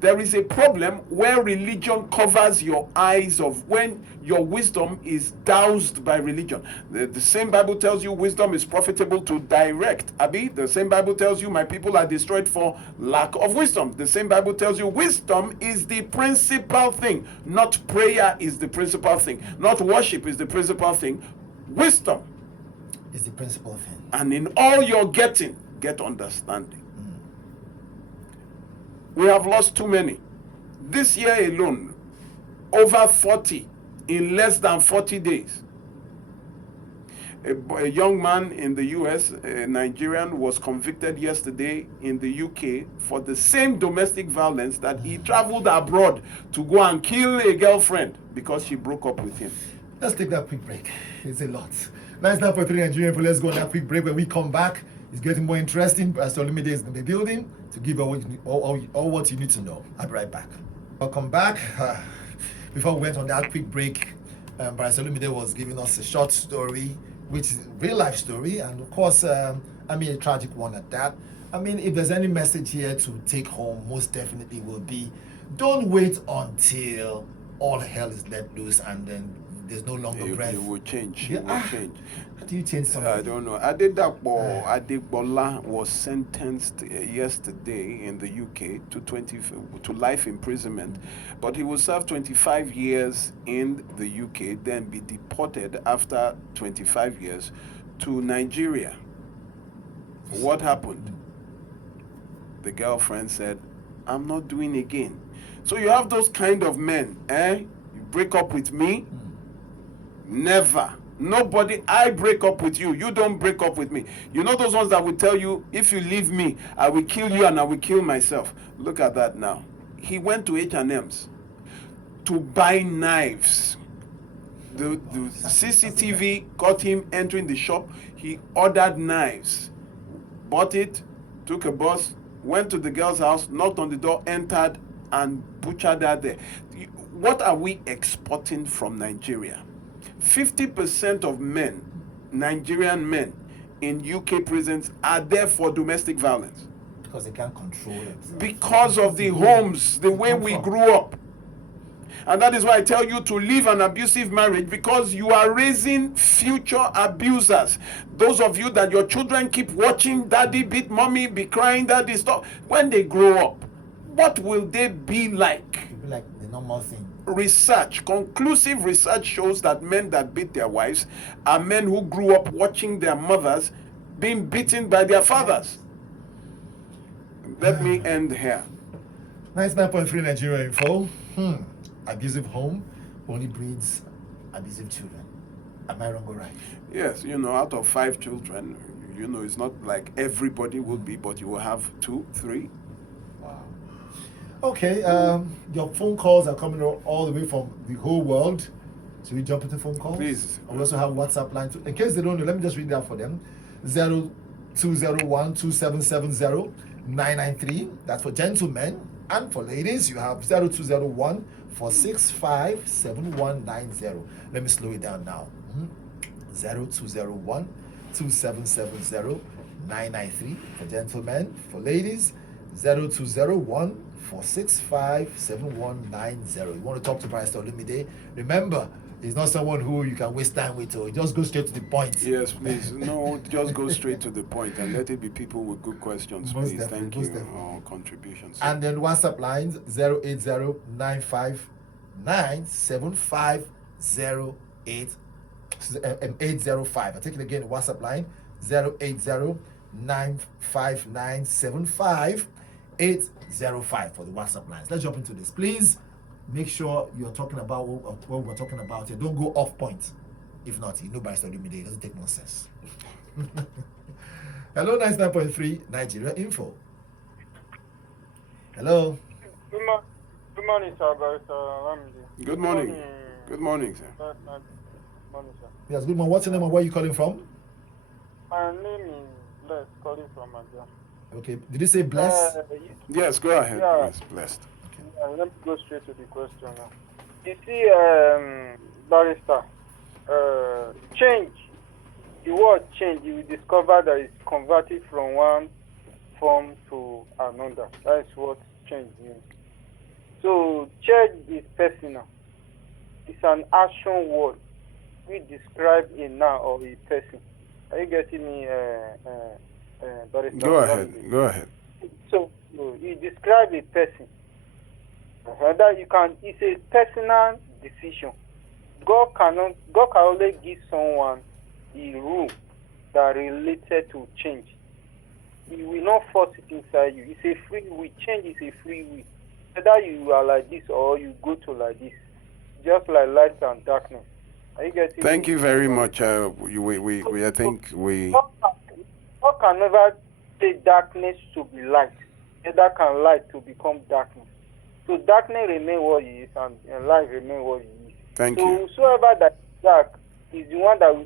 There is a problem where religion covers your eyes of when your wisdom is doused by religion. The same Bible tells you wisdom is profitable to direct. Abi, the same Bible tells you my people are destroyed for lack of wisdom. The same Bible tells you wisdom is the principal thing. Not prayer is the principal thing. Not worship is the principal thing. Wisdom is the principal thing. And in all you're getting, get understanding. We have lost too many. This year alone, over 40 in less than 40 days. A young man in the US, a Nigerian, was convicted yesterday in the UK for the same domestic violence that he traveled abroad to go and kill a girlfriend because she broke up with him. Let's take that quick break. It's a lot. 99.3 Nigerian people, let's go on that quick break. When we come back, it's getting more interesting. Pastor Olumide is in the building to give all what you need to know. I'll be right back. Welcome back. Before we went on that quick break, Pastor Olumide was giving us a short story, which is a real life story, and of course, a tragic one at that. If there's any message here to take home, most definitely will be, don't wait until all hell is let loose and then there's no longer breath. It will change. Yeah. It will change. How do you change something? I don't know. Adedapo Adegbola was sentenced yesterday in the UK to life imprisonment, but he will serve 25 years in the UK, then be deported after 25 years to Nigeria. What happened? The girlfriend said, "I'm not doing again." So you have those kind of men, You break up with me? Never. Nobody. I break up with you. You don't break up with me. You know those ones that will tell you, if you leave me, I will kill you and I will kill myself. Look at that now. He went to H&M's to buy knives. The CCTV caught him entering the shop. He ordered knives, bought it, took a bus, went to the girl's house, knocked on the door, entered, and butchered her there. What are we exporting from Nigeria? 50% of men, Nigerian men in UK prisons, are there for domestic violence. Because they can't control it. Because of the homes, the way we grew up. And that is why I tell you to leave an abusive marriage, because you are raising future abusers. Those of you that your children keep watching daddy beat mommy, be crying daddy stop. When they grow up, what will they be like? It'll be like the normal thing. Conclusive research shows that men that beat their wives are men who grew up watching their mothers being beaten by their fathers. Let me end here. 99.3 Nigeria info. Abusive home only breeds abusive children. Am I wrong or right? Yes, out of 5 children, it's not like everybody will be, but you will have 2, 3. Wow. Okay, your phone calls are coming all the way from the whole world. So we jump into phone calls? Please. We also have WhatsApp line. In case they don't know, let me just read that for them. 0201-2770-993. That's for gentlemen. And for ladies, you have 0201-465-7190. Let me slow it down now. 0201-2770-993 for gentlemen. For ladies, 0201-465-7190. You want to talk to Pastor Olumide? Remember, he's not someone who you can waste time with, or just go straight to the point. Yes, please. No, just go straight to the point and let it be people with good questions, Most please. definitely, Thank most you. definitely. Contributions. And then WhatsApp lines 080-959-750-805. I take it again. WhatsApp line 080-959-750-805 for the WhatsApp lines. Let's jump into this. Please make sure you're talking about what we're talking about here. Don't go off point. If not, Pastor Olumide. It doesn't take no sense. Hello, 99.3 Nigeria Info. Hello. Good morning, sir. Good morning. Good morning, sir. Good morning, sir. Yes, good morning. What's your name and where are you calling from? My name is Les, calling from Aja. Okay. Did you say bless? Yes, go ahead. Yeah. Yes, blessed. Let me go straight to the question now. You see, barrister, change, the word change, you will discover that it's converted from one form to another. That's what change means. So change is personal. It's an action word. We describe a noun or a person. Are you getting me, Barrister? Go ahead. So you describe a person. That you can. It's a personal decision. God can only give someone a rule that related to change. He will not force it inside you. It's a free will. Change is a free will. Whether you are like this or you go to like this, just like light and darkness. Are you getting? Thank you very much. I think we. God can never say darkness to be light. Neither can light to become darkness. So darkness remain what it is, and light remain what it is. Thank so you. whosoever that is dark is the one that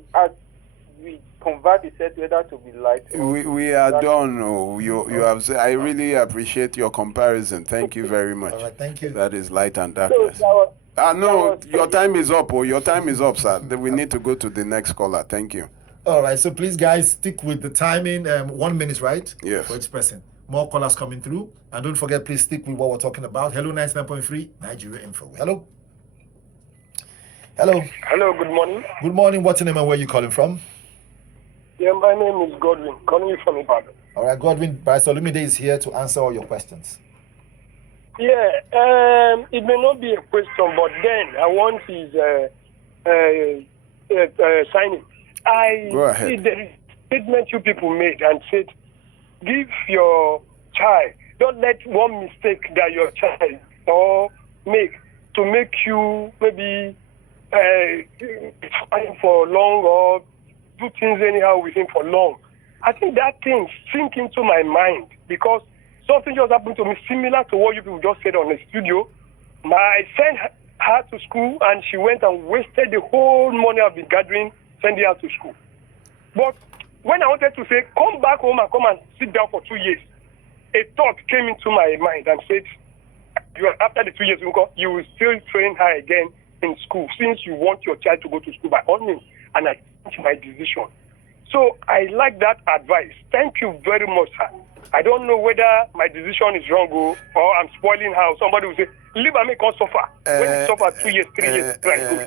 we convert itself whether to be light. We are done. Oh, you have said. I really appreciate your comparison. Thank you very much. All right, thank you. That is light and darkness. No, your time is up. Oh, your time is up, sir. We need to go to the next caller. Thank you. All right, so please, guys, stick with the timing. 1 minute, right? Yes. For each person. More callers coming through. And don't forget, please stick with what we're talking about. Hello, 99.3, Nigeria Info. Hello. Hello. Hello, good morning. Good morning. What's your name and where are you calling from? Yeah, my name is Godwin, calling you from Ibadan. All right, Godwin, Barrister Olumide is here to answer all your questions. Yeah, it may not be a question, but then I want his signing. Go ahead. See the statement you people made and said, give your child, don't let one mistake that your child or make to make you maybe find for long or do things anyhow with him for long. I think that thing sink into my mind because something just happened to me similar to what you people just said on the studio. I sent her to school and she went and wasted the whole money I've been gathering sending her to school. But when I wanted to say, come back home and come and sit down for 2 years, a thought came into my mind and said, after the 2 years, you will still train her again in school since you want your child to go to school by all means. And I changed my decision. So I like that advice. Thank you very much, sir. I don't know whether my decision is wrong or I'm spoiling her. Somebody will say, leave and make us suffer. When you suffer 2 years, 3 years,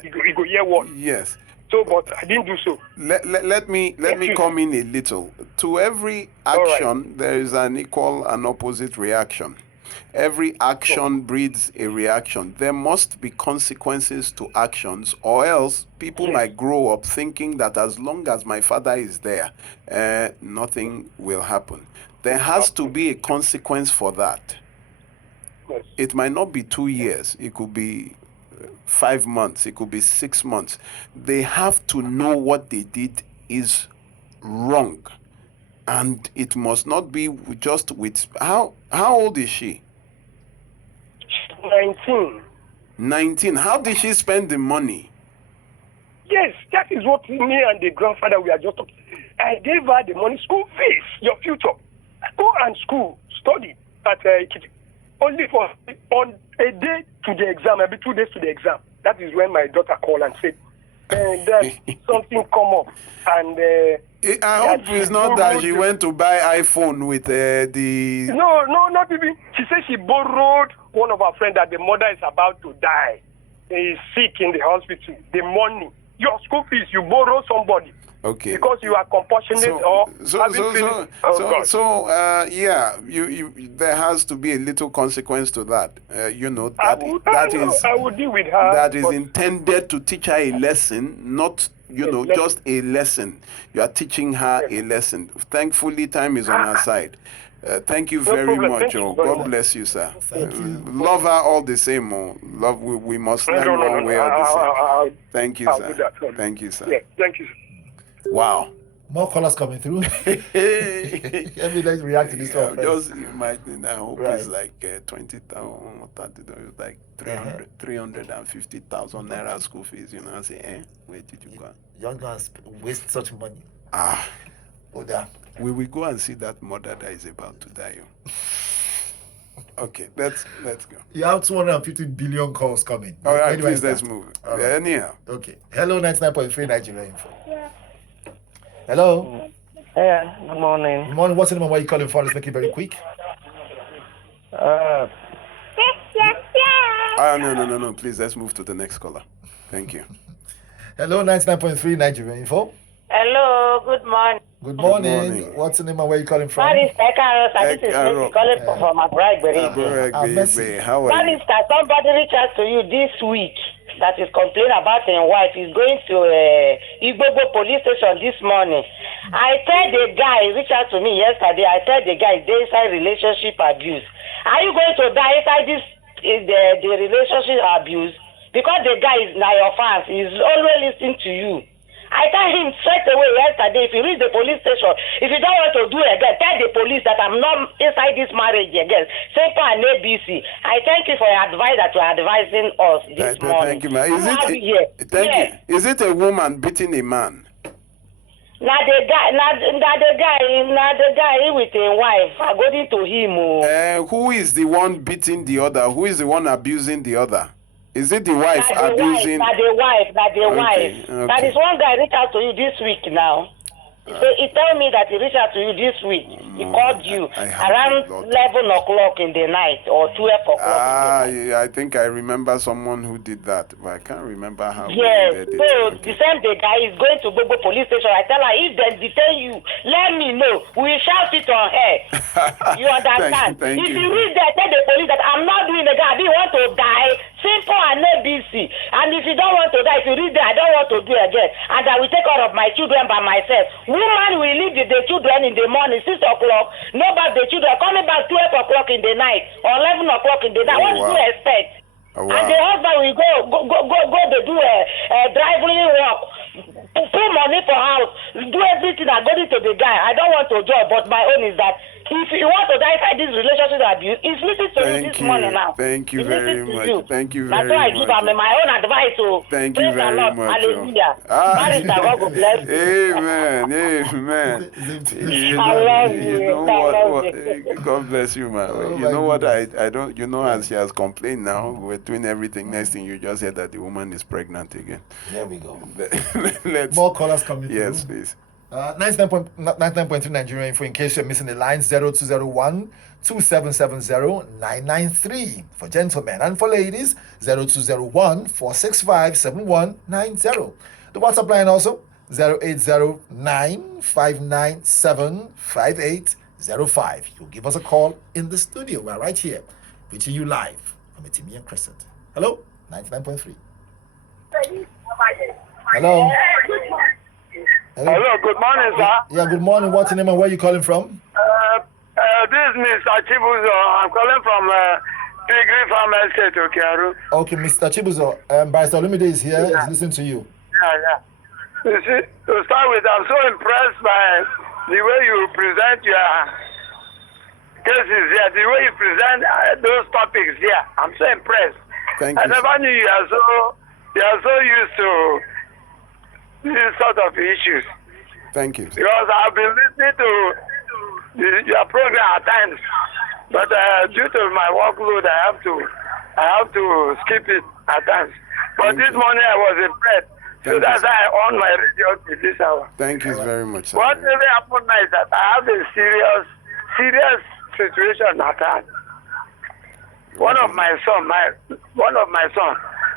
you go hear what? Yes. So, but I didn't do so. Let me come in a little. To every action, there is an equal and opposite reaction. Every action breeds a reaction. There must be consequences to actions, or else people might grow up thinking that as long as my father is there, nothing will happen. There has to be a consequence for that. Yes. It might not be 2 years. It could be 5 months. It could be 6 months. They have to know what they did is wrong. And it must not be just with... How old is she? 19. 19. How did she spend the money? Yes, that is what me and the grandfather we are just talking. I gave her the money, school fees, your future. Go and school, study at Kitty. Only for on a day to the exam, maybe 2 days to the exam. That is when my daughter called and said, that something come up. And I hope it's not that she went to buy iPhone with the... No, not even. She said she borrowed one of her friends that the mother is about to die. He is sick in the hospital. The money, your school fees, you borrow somebody. Okay. Because you are compassionate yeah, there has to be a little consequence to that. I would deal with her. That is intended to teach her a lesson, not just a lesson. You are teaching her a lesson. Thankfully, time is on our side. Thank you very much. God bless you, sir. Thank you. Love her all the same. Love. We must learn one way or the same. Thank you, sir. Thank you, sir. Yeah, thank you. Wow. More callers coming through. Let's react to this one. Just imagine, I hope it's like 20,000, like 350,000 naira school fees. I say, where did you go? Young guys waste such money. We will go and see that mother that is about to die. Okay, let's go. You have 250 billion calls coming. All right, please, let's move. Right. Anyhow. Okay. Hello, 99.3 Nigeria Info. Hello. Yeah, good morning. Good morning. What's the name and where you calling from? Let's make it very quick. No. Please, let's move to the next caller. Thank you. Hello, 99.3 Nigeria Info. Hello, good morning. Good morning. morning. What's the name and where you calling from? Barrister Carlos, this is Carol. Lucy calling from Abroad. Messi. How are you? Barrister, somebody reached out to you this week that is complaining about his wife. He's going to Igbobo police station this morning. I told the guy, reached out to me yesterday, I told the guy, there inside relationship abuse. Are you going to die inside this the relationship abuse? Because the guy is now your fans, he's always listening to you. I tell him straight away yesterday, if you reach the police station, if you don't want to do it again, tell the police that I'm not inside this marriage again. Simple and ABC. I thank you for your advice that you're advising us this morning. Thank you, man. Is it a woman beating a man? Now the guy with a wife, according to him. Who is the one beating the other? Who is the one abusing the other? Is it the wife abusing? Not the wife. Okay. That is one guy reached out to you this week now. He told me that he reached out to you this week. He called you around 11 o'clock in the night or 12 o'clock. I think I remember someone who did that, but I can't remember how. Yes, so the same day guy is going to Gbogbo police station. I tell her, if they detain you, let me know. We shout it on her. You understand? Thank if you. you reach there, tell the police that I'm not doing the guy. I didn't want to die. Simple and ABC. And if you don't want to die, if you read there, I don't want to do it again. And I will take care of my children by myself. Woman will leave the children in the morning, 6 o'clock. Nobody the children coming back 12 o'clock in the night or 11 o'clock in the night. What do you expect? Oh, wow. And the husband will go to do a driving work, pay money for house, do everything according to the guy. I don't want to join, but my own is that if you want to die inside this relationship abuse, he's listening to you this morning now. Thank you very much. Thank you very much. That's why I give him my own advice. So thank you very much. Hallelujah. God will bless you. Amen. I love you. You know what? God bless you, man. You know what? I don't. You know, as she has complained now, we're doing everything. Next thing you just said that the woman is pregnant again. There we go. Let's. More callers coming. Yes, through. please. 99.3 Nigeria Info. In case you're missing the line, 0201 2770 993 for gentlemen, and for ladies 0201 465 7190. The WhatsApp line also 0809 597 5805. You give us a call in the studio. We're right here reaching you live from Timmy and Crescent. Hello, 99.3. Hello. Hello, good morning, sir. Yeah, good morning. What's your name and where are you calling from? This is Mr. Chibuzo. I'm calling from Tigri Farm Estate, Okiaru. Okay, Mr. Chibuzo, Barrister Olumide is here. He's listening to you. Yeah. You see, to start with, I'm so impressed by the way you present your cases here, the way you present those topics here. I'm so impressed. Thank I you. never knew you are so used to these sort of issues. Thank you. Because I've been listening to your program at times, but due to my workload, I have to skip it at times. But this morning I was impressed, so that's why I on my radio to this hour. Thank you very much, sir. What really happened now is that I have a serious situation at hand. One of my son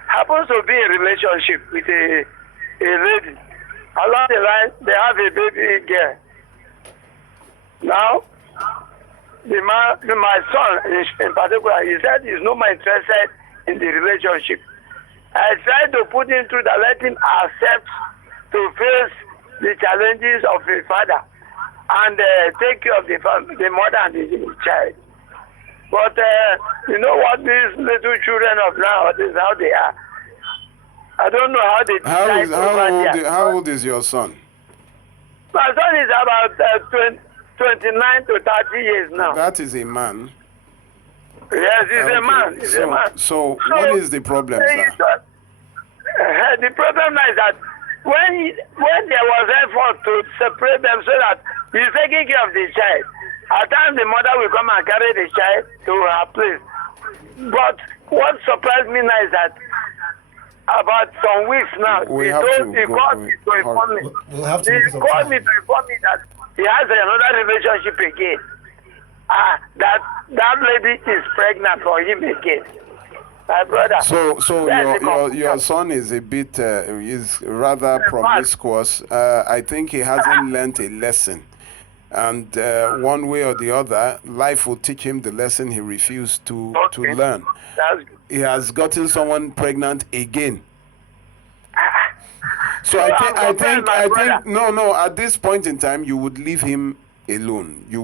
happens to be in a relationship with a lady. Along the line, they have a baby girl. Now, my son in particular, he said he's no more interested in the relationship. I tried to put him through that, let him accept to face the challenges of a father and take care of the family, the mother and the child. But you know what these little children of nowadays, how they are. I don't know how they How old is your son? My son is about 29 to 30 years now. That is a man. Yes, he's a man. He's a man. So what is the problem, sir? The problem is that when there was effort to separate them so that he's taking care of the child, at times the mother will come and carry the child to her place. But what surprised me now is that about some weeks now, he called me to inform me. We'll have to He called me to inform me that he has another relationship again. That lady is pregnant for him again. My brother. So your son is a bit is rather promiscuous. I think he hasn't learnt a lesson, and one way or the other, life will teach him the lesson he refused to learn. He has gotten someone pregnant again. So I think no. At this point in time, you would leave him alone. You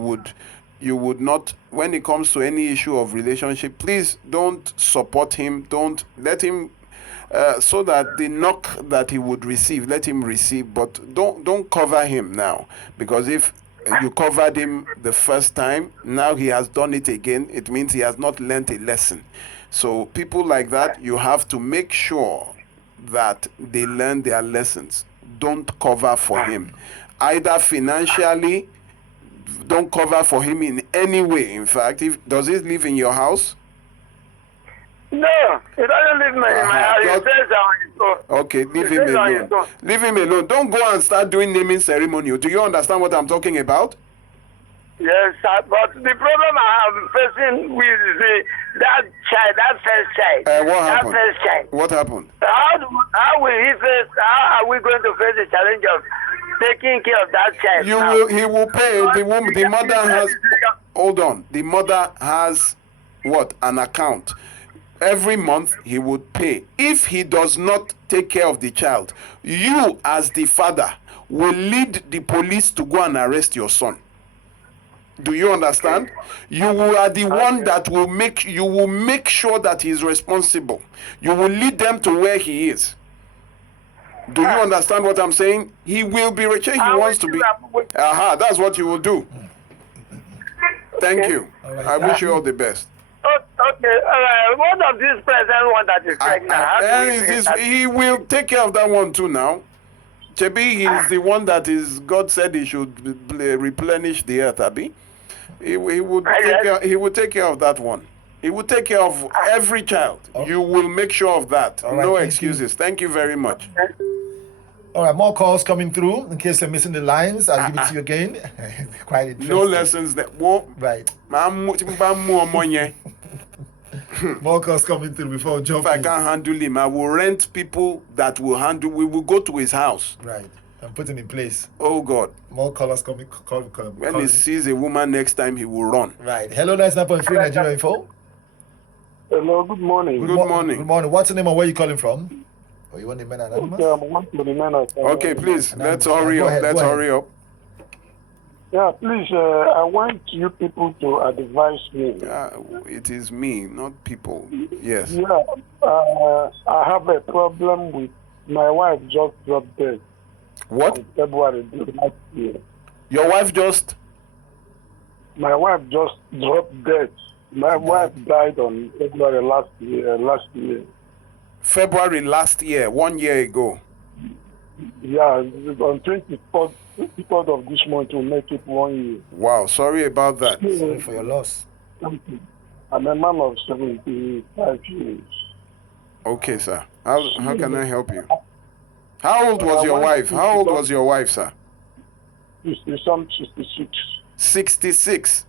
would not, when it comes to any issue of relationship, please don't support him. Don't let him, so that the knock that he would receive, let him receive, but don't cover him now, because if you covered him the first time, now he has done it again, it means he has not learnt a lesson. So people like that, you have to make sure that they learn their lessons. Don't cover for him, either financially. Don't cover for him in any way. In fact, does he live in your house? No, he doesn't live in my house. He stays on his own. Okay, leave him alone. Leave him alone. Don't go and start doing naming ceremony. Do you understand what I'm talking about? Yes, sir, but the problem I am facing with that first child. What happened? That first child. What happened? How will he face? How are we going to face the challenge of taking care of that child? He will pay. The mother has. Hold on. The mother has what? An account. Every month he would pay. If he does not take care of the child, you as the father will lead the police to go and arrest your son. Do you understand? You are the one that will make sure that he is responsible. You will lead them to where he is. Do you understand what I'm saying? He will be rich. He wants to be. That's what you will do. Thank you. Right. I wish you all the best. Okay. One of these present one that is pregnant. He will take care of that one too now. Chebi, he is the one that is. God said he should replenish the earth. Abi, he would take care of that one. He will take care of every child. You will make sure of that. Right, no excuses. Thank you very much. All right, more calls coming through. In case you're missing the lines, I'll give it to you again. Quite interesting. No lessons that right. More calls coming through before jumping. If I can't handle him, I will rent people that will handle. We will go to his house. Right. And put him in place. Oh God. More callers coming. When he sees a woman next time, he will run. Right. Hello, 99.3 Nigeria Info. Hello, good morning. Good morning. Good morning. What's the name and where you calling from? Oh, you want the men anonymous? Okay, please. Let's hurry up. Let's hurry up. Yeah, please. I want you people to advise me. It is me, not people. Yes. Yeah. I have a problem with my wife just dropped dead. What? In February last year. Your wife just? My wife just dropped dead. My wife died on February last year. February last year, 1 year ago. Yeah, on 24th of this month will make it 1 year. Wow, sorry about that. Sorry for your loss. Thank you. I'm a man of 75 years. Okay, sir. How can I help you? How old was your wife? How old was your wife, sir? 66. 66?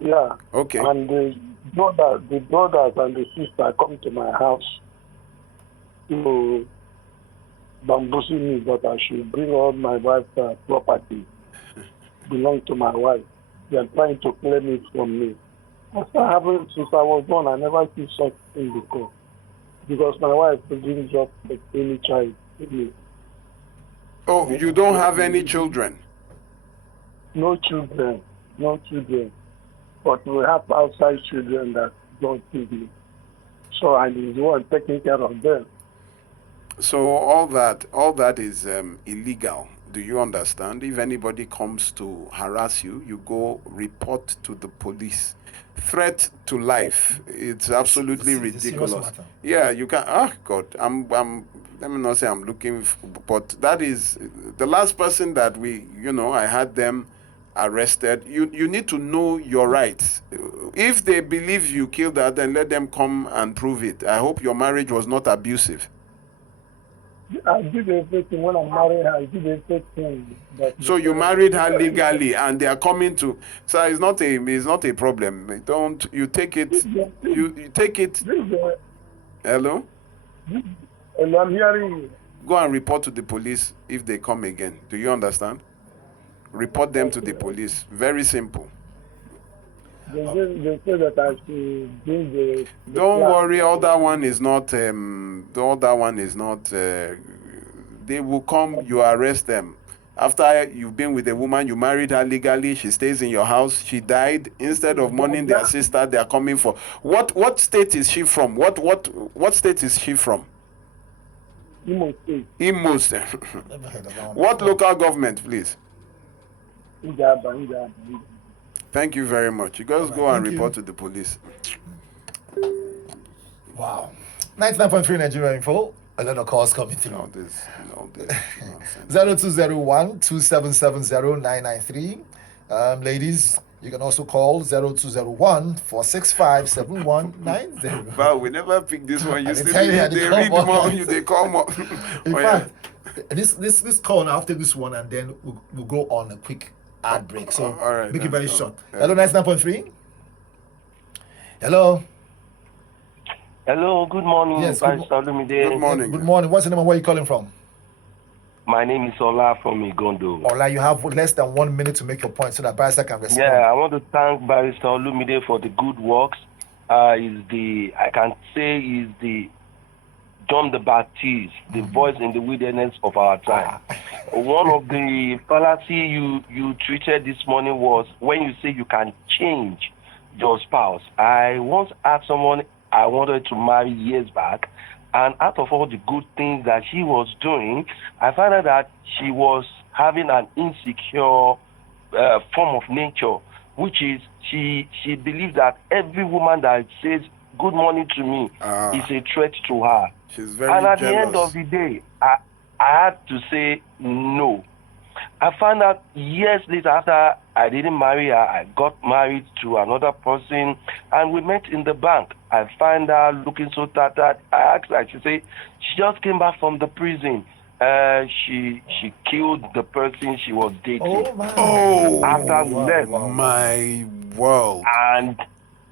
Yeah. Okay. And the brothers and the sister come to my house to bamboozle me that I should bring all my wife's property belong to my wife. They are trying to claim it from me. After having, since I was born, I never see such thing before. Because my wife didn't just take any child with me. Oh, you don't have any children? No children. But we have outside children that don't feed me. So I need one taking care of them. So all that is illegal. Do you understand? If anybody comes to harass you, you go report to the police. Threat to life. It's absolutely ridiculous. Yeah, you can. Oh God, I'm. Let me not say I'm looking, but that is the last person that I had them arrested. You need to know your rights. If they believe you killed her, then let them come and prove it. I hope your marriage was not abusive. I did everything when I married her. I did everything. So you married her legally, and they are coming to. So it's not a problem. Don't you take it? You take it. Hello. And I'm hearing you. Go and report to the police if they come again. Do you understand? Report them to the police. Very simple. They say that I should bring the Don't flag. worry. All that one is not. All that one is not. They will come. You arrest them. After you've been with a woman, you married her legally. She stays in your house. She died. Instead of mourning their sister, they are coming for. What state is she from? What state is she from? Imo State. Imo State. Never heard of that one What before. local government, please? Ijaba. Thank you very much. You guys go and thank you. report to the police. Wow. 99.3 Nigeria Info. A lot of calls coming through. No, this nonsense. 0201 2770 993. Ladies, you can also call 0201 465 7190. Wow, we never picked this one. You I still tell you, they they read come more. on. They come up. In Oh, yeah. fact, this call now, after this one, and then we'll go on a quick ad break. So All right, make it let's very go. short. Yeah. Hello, 99.3. Hello. Hello, good morning. Yes, Vice good Olumide. Good morning. Good morning. What's your name and where are you calling from? My name is Ola from Igondo. Ola, you have less than 1 minute to make your point so that Barrister can respond. Yeah, I want to thank Barrister Olumide for the good works. Is the John the Baptist, the voice in the wilderness of our time. One of the fallacy you treated this morning was when you say you can change your spouse. I once asked someone I wanted to marry years back, and out of all the good things that she was doing, I found out that she was having an insecure form of nature, which is she believes that every woman that says good morning to me is a threat to her. She's very And at jealous. the end of the day, I had to say no. I found out years later, after I didn't marry her, I got married to another person, and we met in the bank. I found her looking so tattered. I asked her, she said she just came back from the prison. She killed the person she was dating. Oh, my. Oh, After we left. my world. And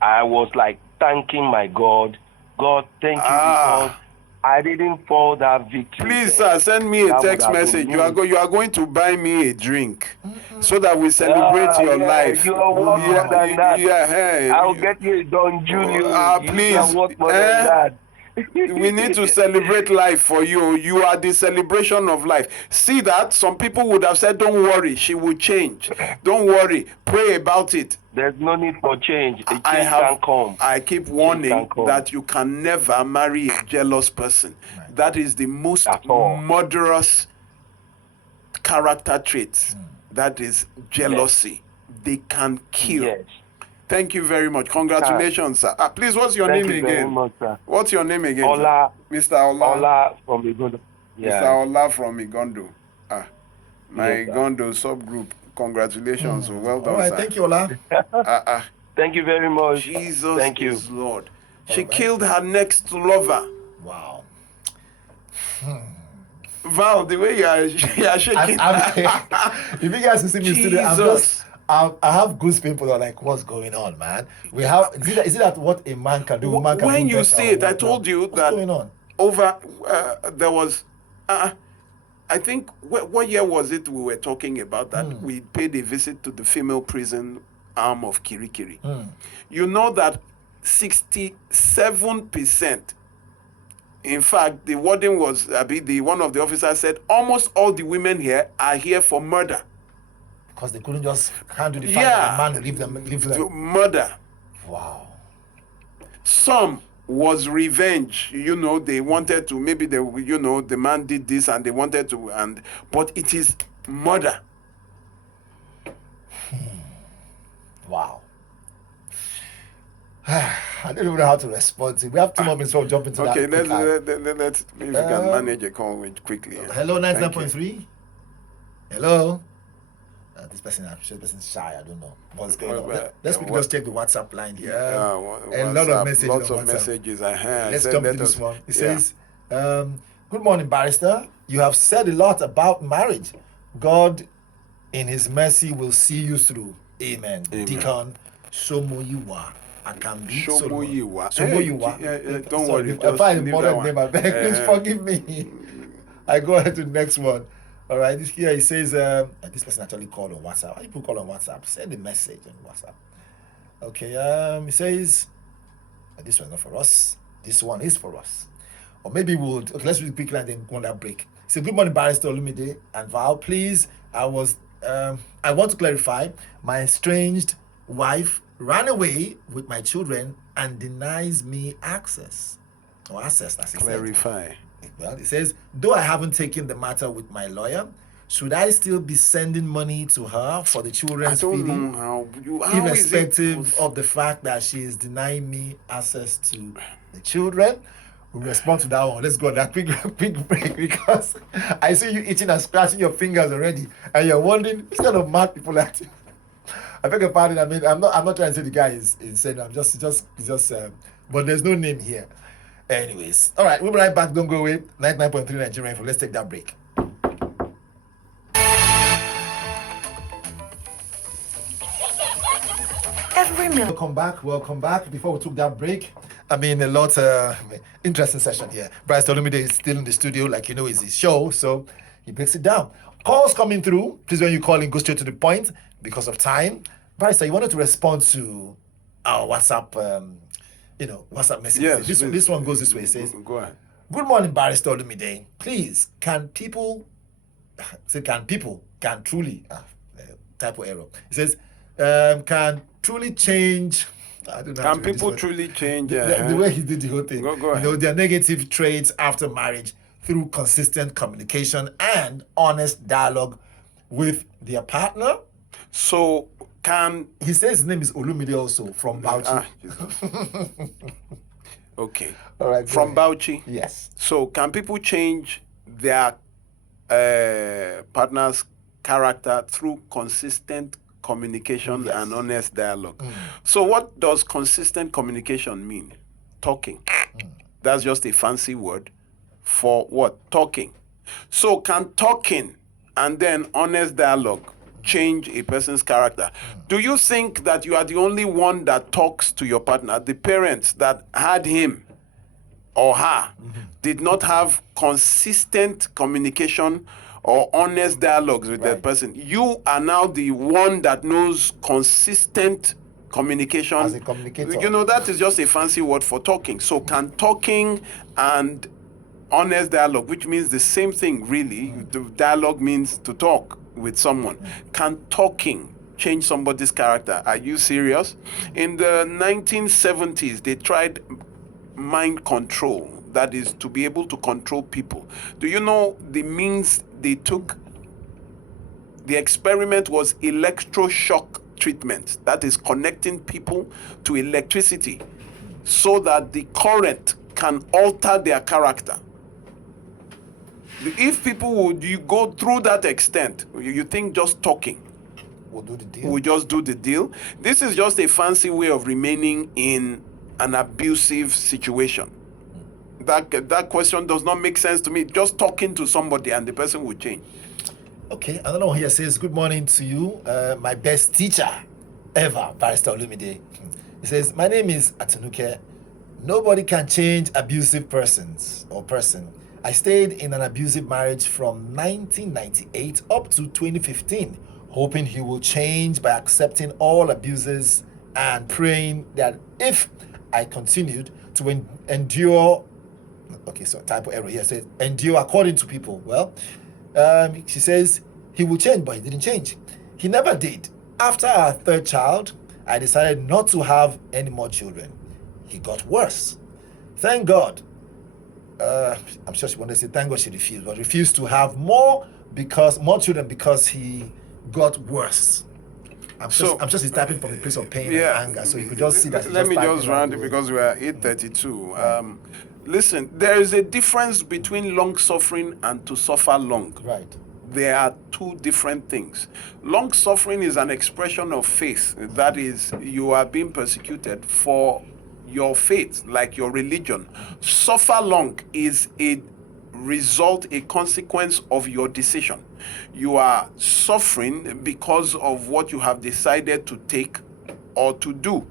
I was like thanking my God. God, thank you because I didn't fall that victim. Please, sir, send me a That would text have been message. me. You are going to buy me a drink so that we celebrate your yeah, life. You are worth more than that. Yeah, hey. I'll get you a Don Julio. You please. are worth more than that. We need to celebrate life for you. You are the celebration of life. See that? Some people would have said, don't worry, she will change. Don't worry, pray about it. There's no need for change. A change can come. I keep warning that you can never marry a jealous person. That is the most murderous character trait. That is jealousy. They can kill. Yes. Thank you very much. Congratulations, sir. Please, what's your Thank name you very again? much, sir. What's your name again? Ola. Sir? Mr. Ola. Ola from Igondo. Yeah. Mr. Ola from Igondo. My Yes, sir. Igondo subgroup. Congratulations. Well done, All right, sir. thank you, Ola. Thank you very much. Jesus Thank you. is Lord. She killed her next lover. Wow. Val, the way you are shaking. If you guys can see me in studio, Jesus. I have goose people that are like, what's going on, man? We have is it that what a man can do? Woman can When do you better see or it, I what told not? you What's that going on? over there was I think what year was it we were talking about that we paid a visit to the female prison arm of Kirikiri. You know that 67%, in fact, the warden was one of the officers said almost all the women here are here for murder. Because they couldn't just handle the fact that the man leave them. Murder. Wow. Some was revenge. You know, they wanted to, maybe the man did this and they wanted to, but it is murder. Wow. I don't even know how to respond to it. We have 2 more minutes before we jump into that. Okay, quick ad. let's maybe we can manage a call quickly. Hello, Thank you. 99.3. Hello. This person, I'm sure this person's shy. I don't know what's going on. Let's quickly just check the WhatsApp line here. A lot of messages. Lots on of WhatsApp. messages. Let's jump into this one. It says, Good morning, barrister. You have said a lot about marriage. God, in His mercy, will see you through. Amen. Deacon Somoyiwa. Akambi Shomoyiwa. Somoyiwa. Don't Sorry, worry, if just I find a leave modern that name, one. I beg, please forgive me. I go ahead to the next one. All right, this here he says, this person actually called on WhatsApp. How people call on WhatsApp? Send a message on WhatsApp. Okay, he says, this one's not for us. This one is for us. Or maybe let's read quickly and then go on that break. So, good morning, Barrister Olumide and Val. Please, I want to clarify. My estranged wife ran away with my children and denies me access. Or access, as he Clarify. said. Well, it says, though I haven't taken the matter with my lawyer, should I still be sending money to her for the children's I don't feeding? know how Irrespective of the fact that she is denying me access to the children? We'll respond to that one. Let's go on that quick break, because I see you itching and scratching your fingers already, and you're wondering which kind of mad people are you? I beg your pardon. I mean, I'm not trying to say the guy is insane. I'm just but there's no name here. Anyways, all right, we'll be right back. Don't go away. 99.3 Nigerian Info. Let's take that break. Welcome back. Before we took that break, I mean, a lot interesting session here. Bryce Olumide is still in the studio, like you know, it's his show, so he breaks it down. Calls coming through. Please, when you call in, go straight to the point because of time. Bryce, you wanted to respond to our WhatsApp, WhatsApp message. Yes, this one goes this way. It says, go ahead. Good morning, Barrister Olumide. Please, can truly, typo error. It says, can truly change. I don't know. Can people truly change? The way he did the whole thing. Go ahead. Their negative traits after marriage through consistent communication and honest dialogue with their partner. So he says his name is Olumide also from Bauchi. Okay. All right. From Bauchi. Yes. So can people change their partner's character through consistent communication and honest dialogue? So what does consistent communication mean? Talking. That's just a fancy word for what? Talking. So can talking and then honest dialogue change a person's character? Do you think that you are the only one that talks to your partner? The parents that had him or her did not have consistent communication or honest dialogues with that person. You are now the one that knows consistent communication. As a communicator. You know, that is just a fancy word for talking. So can talking and honest dialogue, which means the same thing really, the dialogue means to talk with someone. Can talking change somebody's character? Are you serious? In the 1970s, they tried mind control. That is to be able to control people. Do you know the means they took? The experiment was electroshock treatment. That is connecting people to electricity so that the current can alter their character. If people would go through that extent, you think just talking will do the deal? We just do the deal? This is just a fancy way of remaining in an abusive situation. That question does not make sense to me. Just talking to somebody and the person will change. Okay, another one here says, good morning to you, my best teacher ever, Barrister Olumide. He says, my name is Atanuke. Nobody can change abusive persons or person. I stayed in an abusive marriage from 1998 up to 2015, hoping he will change by accepting all abuses and praying that if I continued to endure, okay, so typo error here, says endure according to people. Well, she says he will change, but he didn't change. He never did. After our third child, I decided not to have any more children. He got worse. Thank God. I'm sure she wanted to say thank God she refused, but refused to have more children because he got worse. I'm just he's typing from a place of pain and anger, so you could just see that. Let me just round it because we are 8:32. Listen, there is a difference between long suffering and to suffer long. Right. They are two different things. Long suffering is an expression of faith. That is, you are being persecuted for your faith, like your religion. Suffer long is a result, a consequence of your decision. You are suffering because of what you have decided to take or to do.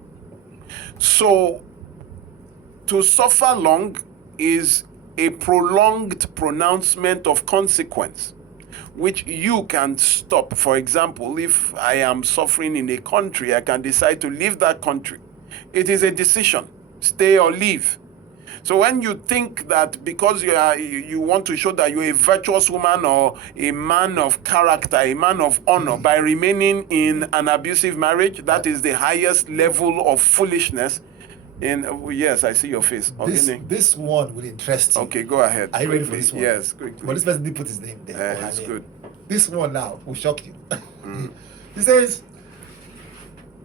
So, to suffer long is a prolonged pronouncement of consequence, which you can stop. For example, if I am suffering in a country, I can decide to leave that country. It is a decision, stay or leave. So when you think that because you want to show that you're a virtuous woman or a man of character, a man of honor, by remaining in an abusive marriage, that is the highest level of foolishness. Yes, I see your face. This one will interest you. Okay, go ahead. Are you ready for this one? Yes, quickly. But this person didn't put his name there. It's good. This one now will shock you. He says,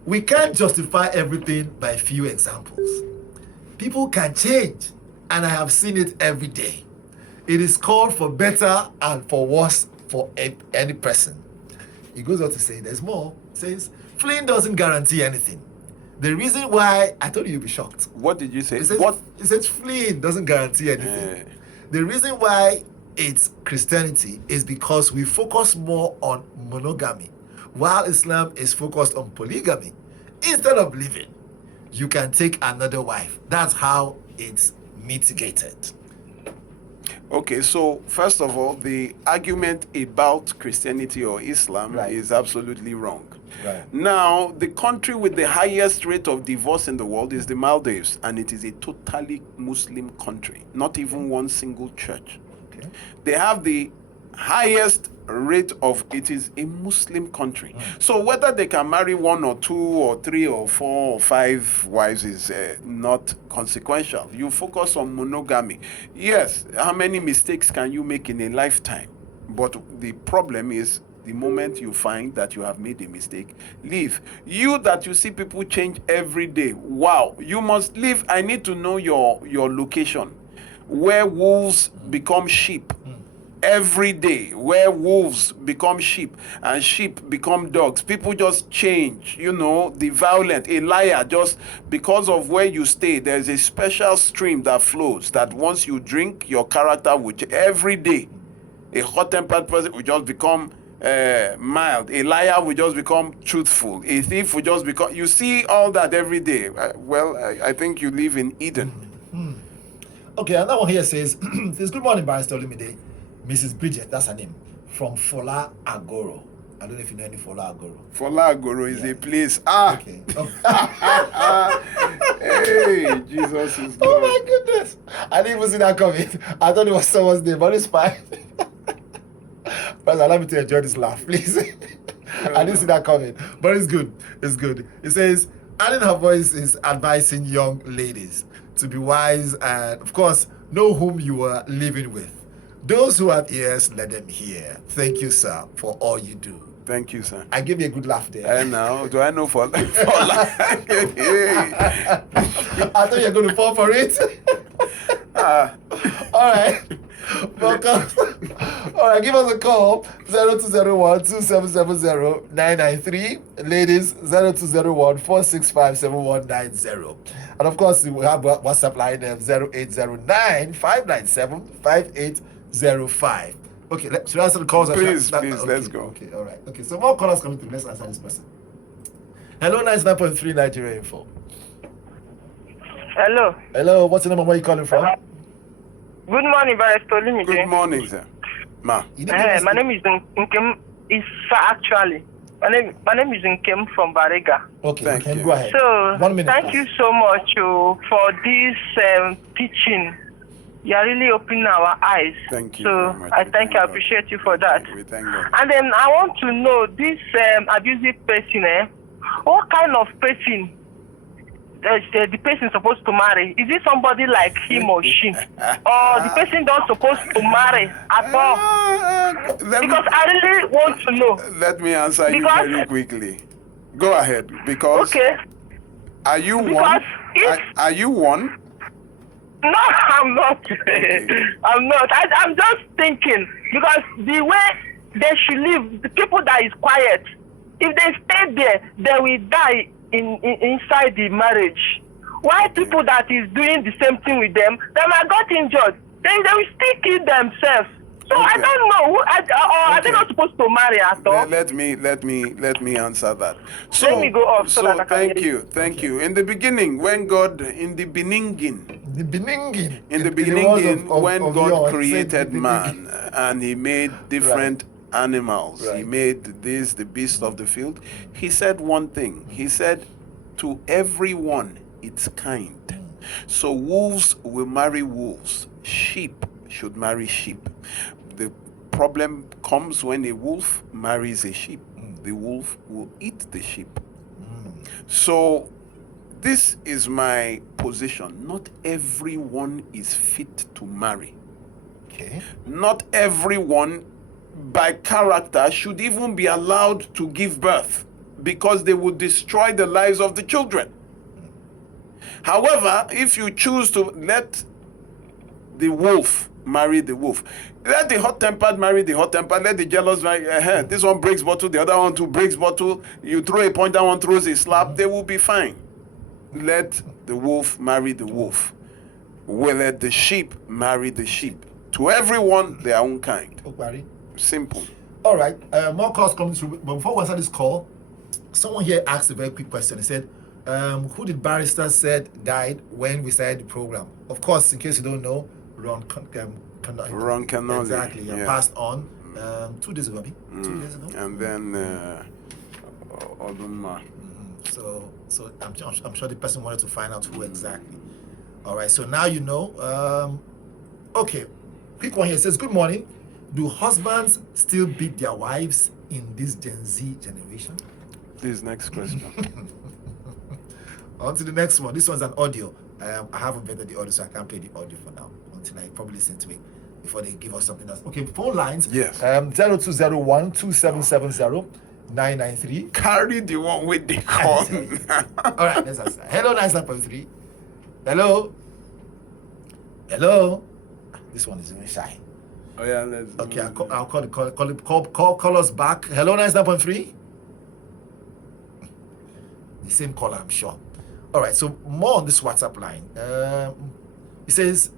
we can't justify everything by few examples. People can change, and I have seen it every day. It is called for better and for worse for any person. He goes on to say, there's more. He says, fleeing doesn't guarantee anything. The reason why, I told you you'll be shocked. What did you say? He says fleeing doesn't guarantee anything. The reason why it's Christianity is because we focus more on monogamy, while Islam is focused on polygamy. Instead of living, you can take another wife. That's how it's mitigated. Okay, so first of all, the argument about Christianity or Islam is absolutely wrong. Right. Now, the country with the highest rate of divorce in the world is the Maldives, and it is a totally Muslim country, not even one single church. Okay. They have the highest rate of, it is a Muslim country. So whether they can marry one or two or three or four or five wives is not consequential. You focus on monogamy. Yes, how many mistakes can you make in a lifetime? But the problem is, the moment you find that you have made a mistake, leave. You that you see people change every day, wow, you must leave. I need to know your location, where wolves become sheep. Every day, where wolves become sheep and sheep become dogs. People just change, the violent, a liar, just because of where you stay. There's a special stream that flows that once you drink, your character will change. Every day, a hot-tempered person will just become mild. A liar will just become truthful. A thief will just become... You see all that every day. I think you live in Eden. Okay, another one here says, good morning, Barrister Olumide. Mrs. Bridget, that's her name, from Fola Agoro. I don't know if you know any Fola Agoro. Fola Agoro is a place. Okay. Hey, Jesus is good. Oh my goodness. I didn't even see that coming. I thought it was someone's name, but it's fine. But allow me to enjoy this laugh, please. I didn't see that coming, but it's good. It's good. It says, adding her voice is advising young ladies to be wise and, of course, know whom you are living with. Those who have ears, let them hear. Thank you, sir, for all you do. Thank you, sir. I give you a good laugh there. I know. Do I know for life? I thought you were going to fall for it. All right. Welcome. All right, give us a call, 0201-2770-993. Ladies, 0201-465-7190. And of course, we have WhatsApp line 0809-597-5805. Okay, should I answer the calls? Please, okay, let's go. Okay, all right. Okay, so more callers coming through. Let's answer this person. Hello, 99.3 Nigeria Info. Hello. Hello, what's your name and where are you calling from? Good morning, Barrister Olumide. Good morning, sir. My name is Nkem. Actually, my name is Nkem from Bariga. Okay, thank you. Go ahead. So, 1 minute. Thank you so much for this teaching. You are really opening our eyes. Thank you. So I appreciate you for that. We thank God. And then I want to know this abusive person. What kind of person? The person supposed to marry? Is it somebody like him or she, or the person not supposed to marry at all? Because I really want to know. Let me answer you very quickly. Go ahead, because. Okay. Are you one? Are you one? No, I'm not. Okay. I'm not. I'm just thinking, because the way they should live, the people that is quiet, if they stay there, they will die inside the marriage. Why people that is doing the same thing with them, they might got injured. they will still kill themselves. So I Okay. don't know. Are they Okay. not supposed to marry at all? Let me answer that. So Let me go off so that I can thank hear you, thank you. In the beginning, when God in the beginning, The beninging. in the words beginning, when of God Yon, he said created the beninging. man and he made different animals, he Right. made this, the beast of the field, he said one thing. He said, to everyone its kind. So wolves will marry wolves, sheep should marry sheep. The problem comes when a wolf marries a sheep. The wolf will eat the sheep. So this is my position. Not everyone is fit to marry. Okay. Not everyone by character should even be allowed to give birth, because they would destroy the lives of the children. However, if you choose to let the wolf marry the wolf, let the hot-tempered marry the hot-tempered, let the jealous marry, this one breaks bottle, the other one too breaks bottle, you throw a punch, that one throws a slap, they will be fine. Let the wolf marry the wolf. We'll let the sheep marry the sheep. To everyone, their own kind. Okay. Simple. All right. More calls coming through. But before we answer this call, someone here asked a very quick question. He said, who did Barrister said died when we started the program? Of course, in case you don't know, Ron Kenoly. Exactly. Yeah. Passed on 2 days ago. Abi? 2 days ago. And then Odunma. So I'm sure the person wanted to find out who exactly. All right. So now you know. Okay. Quick one here. It says, good morning. Do husbands still beat their wives in this Gen Z generation? This next question. On to the next one. This one's an audio. I haven't vetted the audio, so I can't play the audio for now until I probably listen to it before they give us something else. Okay, phone lines. Yes. 0201 2770 993. Carry the one with the con. All right, let's answer. Hello, 99.3. Hello. Hello. This one is even shy. Oh yeah, let's. Okay, I'll call us back. Hello, 99.3. The same caller, I'm sure. All right, so more on this WhatsApp line. He says,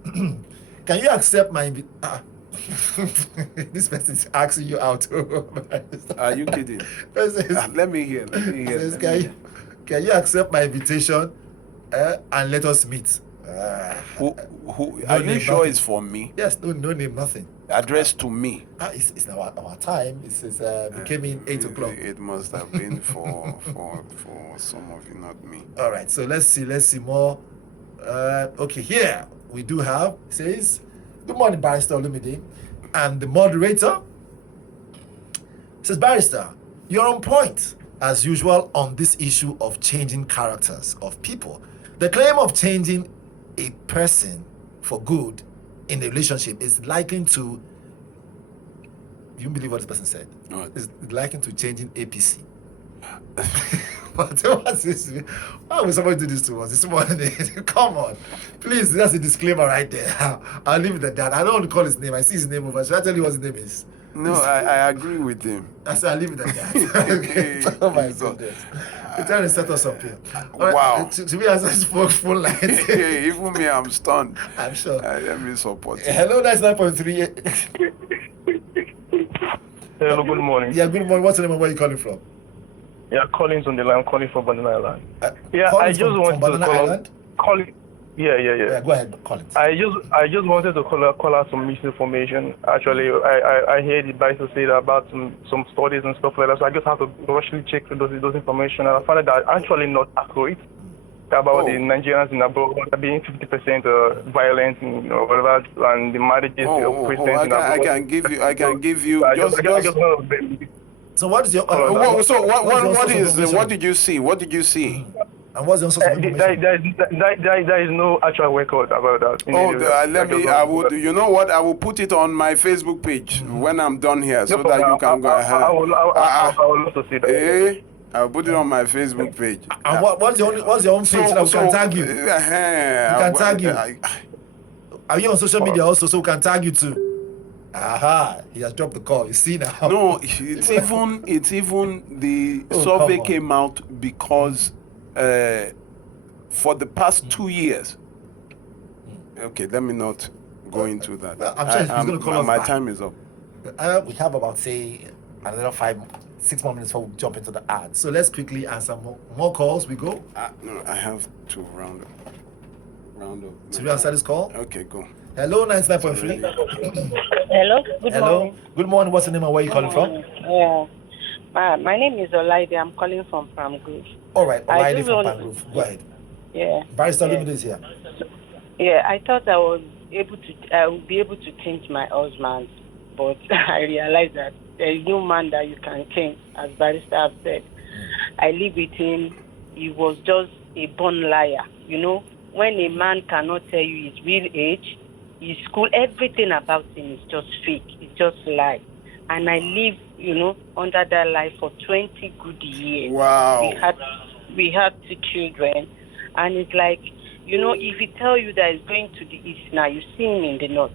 can you accept my this person is asking you out. Are you kidding? Let me hear. Says, can you accept my invitation and let us meet? Who are you sure nothing. it's for me? Yes, no name, nothing. Addressed to me. It's our time. It says we came in 8 o'clock. It must have been for some of you, not me. All right, so let's see more. Okay, here we do have, it says, good morning, Barrister Olumide, and the moderator says, Barrister, you're on point as usual on this issue of changing characters of people. The claim of changing a person for good in a relationship is likened to, you believe what this person said? What? It's likened to changing APC. What's this? Why would somebody do this to us this morning? Come on. Please, that's a disclaimer right there. I'll leave it at that. I don't want to call his name. I see his name over. Should I tell you what his name is? No, I agree with him. I said I'll leave it at that. Okay. Oh my goodness. You're trying to set us up here. All right. Wow. To be answered this phone line. Even me, I'm stunned. I'm sure. Let me support you. Hello, 99.3. Hello, good morning. Yeah, good morning. What's your name and where are you calling from? Yeah, Collins on the line. I'm calling from Banana Island. Yeah, Collins I just from wanted Banana to call Island? Collins. Yeah. Yeah, go ahead, Collins. I just wanted to call out some misinformation. Actually, I heard the Bible say about some studies and stuff like that. So I just have to rushly check those information, and I found that actually not accurate about the Nigerians in abroad being 50% violent and whatever, and the marriages of Christians in abroad. I can give you. So what is your? What did you see? What did you see? And what's the source of information? There is no actual record about that. I would. You know what? I will put it on my Facebook page when I'm done here, so that you can go ahead. I would love to see that. I'll put it on my Facebook page. And what's your own page that we can tag you? We can tag you. Are you on social media also, so we can tag you too? Aha, he has dropped the call. You see now. No, it's even the survey came out because for the past 2 years. Okay, let me not go into that. Well, I'm sure he's going to call us My back. time is up. We have about, say, another 6 more minutes before we jump into the ads. So let's quickly answer more calls. We go. No, I have to round up. So we answer this call? Okay, go. Hello, 99.3. Hello, good morning. Good morning. What's the name and where are you calling from? Yeah. My name is Olaide. I'm calling from Palm Grove. All right, Olaide from Palm Grove. Go ahead. Yeah. Barrister Limit is here. Yeah, I thought I would be able to change my husband, but I realized that there is no man that you can change, as Barrister have said. I live with him. He was just a born liar. You know, when a man cannot tell you his real age, his school, everything about him is just fake. It's just lie. And I live, under that lie for 20 good years. Wow. We had 2 children, and it's like, if he tells you that he's going to the east now, you see him in the north.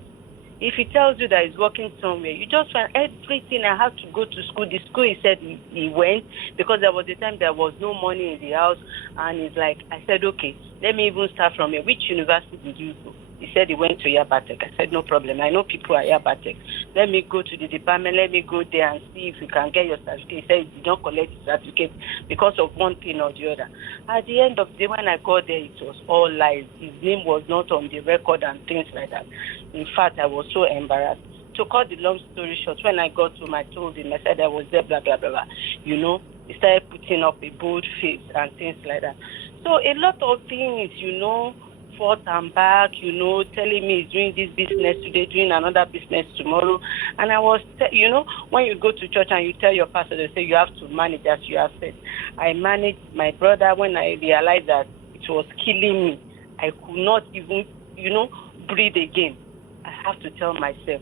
If he tells you that he's working somewhere, you just find everything. I have to go to school. The school, he said he went because there was a time there was no money in the house, and it's like, I said, okay, let me even start from here. Which university did you go? He said he went to Yabatek. I said, no problem. I know people at Yabatek. Let me go to the department. Let me go there and see if you can get your certificate. He said he did not collect his certificate because of one thing or the other. At the end of the day, when I got there, it was all lies. His name was not on the record and things like that. In fact, I was so embarrassed. To cut the long story short, when I got home, I told him, I said I was there, blah, blah, blah, blah. He started putting up a bold face and things like that. So a lot of things, forth and back, telling me he's doing this business today, doing another business tomorrow. And I was, when you go to church and you tell your pastor, they say you have to manage as you have said. I managed my brother when I realized that it was killing me. I could not even, breathe again. I have to tell myself,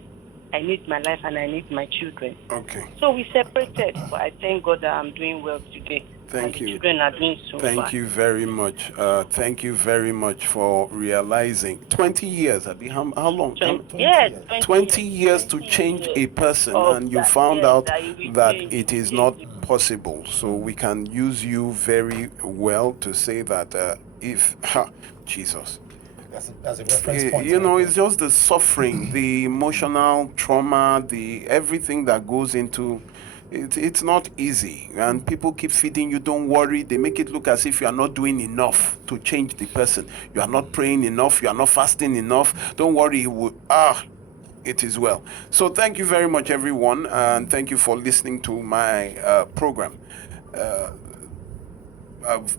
I need my life and I need my children. Okay. So we separated, but I thank God that I'm doing well today. Thank you. Children are doing so Thank fine. you very much. Thank you very much for realizing. 20 years. How long? 20 years to change a person, and you found out that it is not possible. So we can use you very well to say that Jesus. That's a reference point. It's just the suffering, the emotional trauma, the everything that goes into it. It's not easy, and people keep feeding you, don't worry. They make it look as if you are not doing enough to change the person. You are not praying enough, you are not fasting enough. Don't worry, it is well. So thank you very much, everyone, and thank you for listening to my program.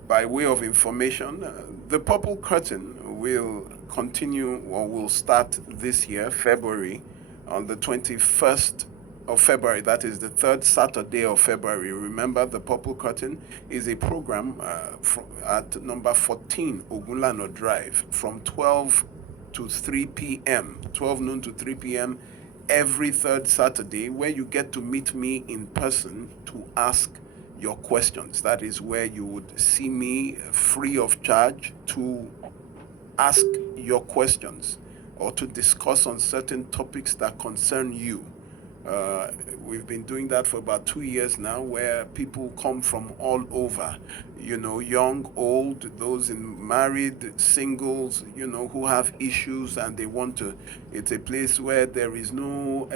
By way of information, the Purple Curtain will continue, or will start this year, February, on the 21st of February. That is the 3rd Saturday of February. Remember, the Purple Curtain is a program at number 14 Ogunlano Drive from 12 to 3 p.m., 12 noon to 3 p.m. every 3rd Saturday, where you get to meet me in person to ask your questions. That is where you would see me free of charge to ask your questions or to discuss on certain topics that concern you. We've been doing that for about 2 years now, where people come from all over, young, old, those in married, singles, who have issues and they want to. It's a place where there is no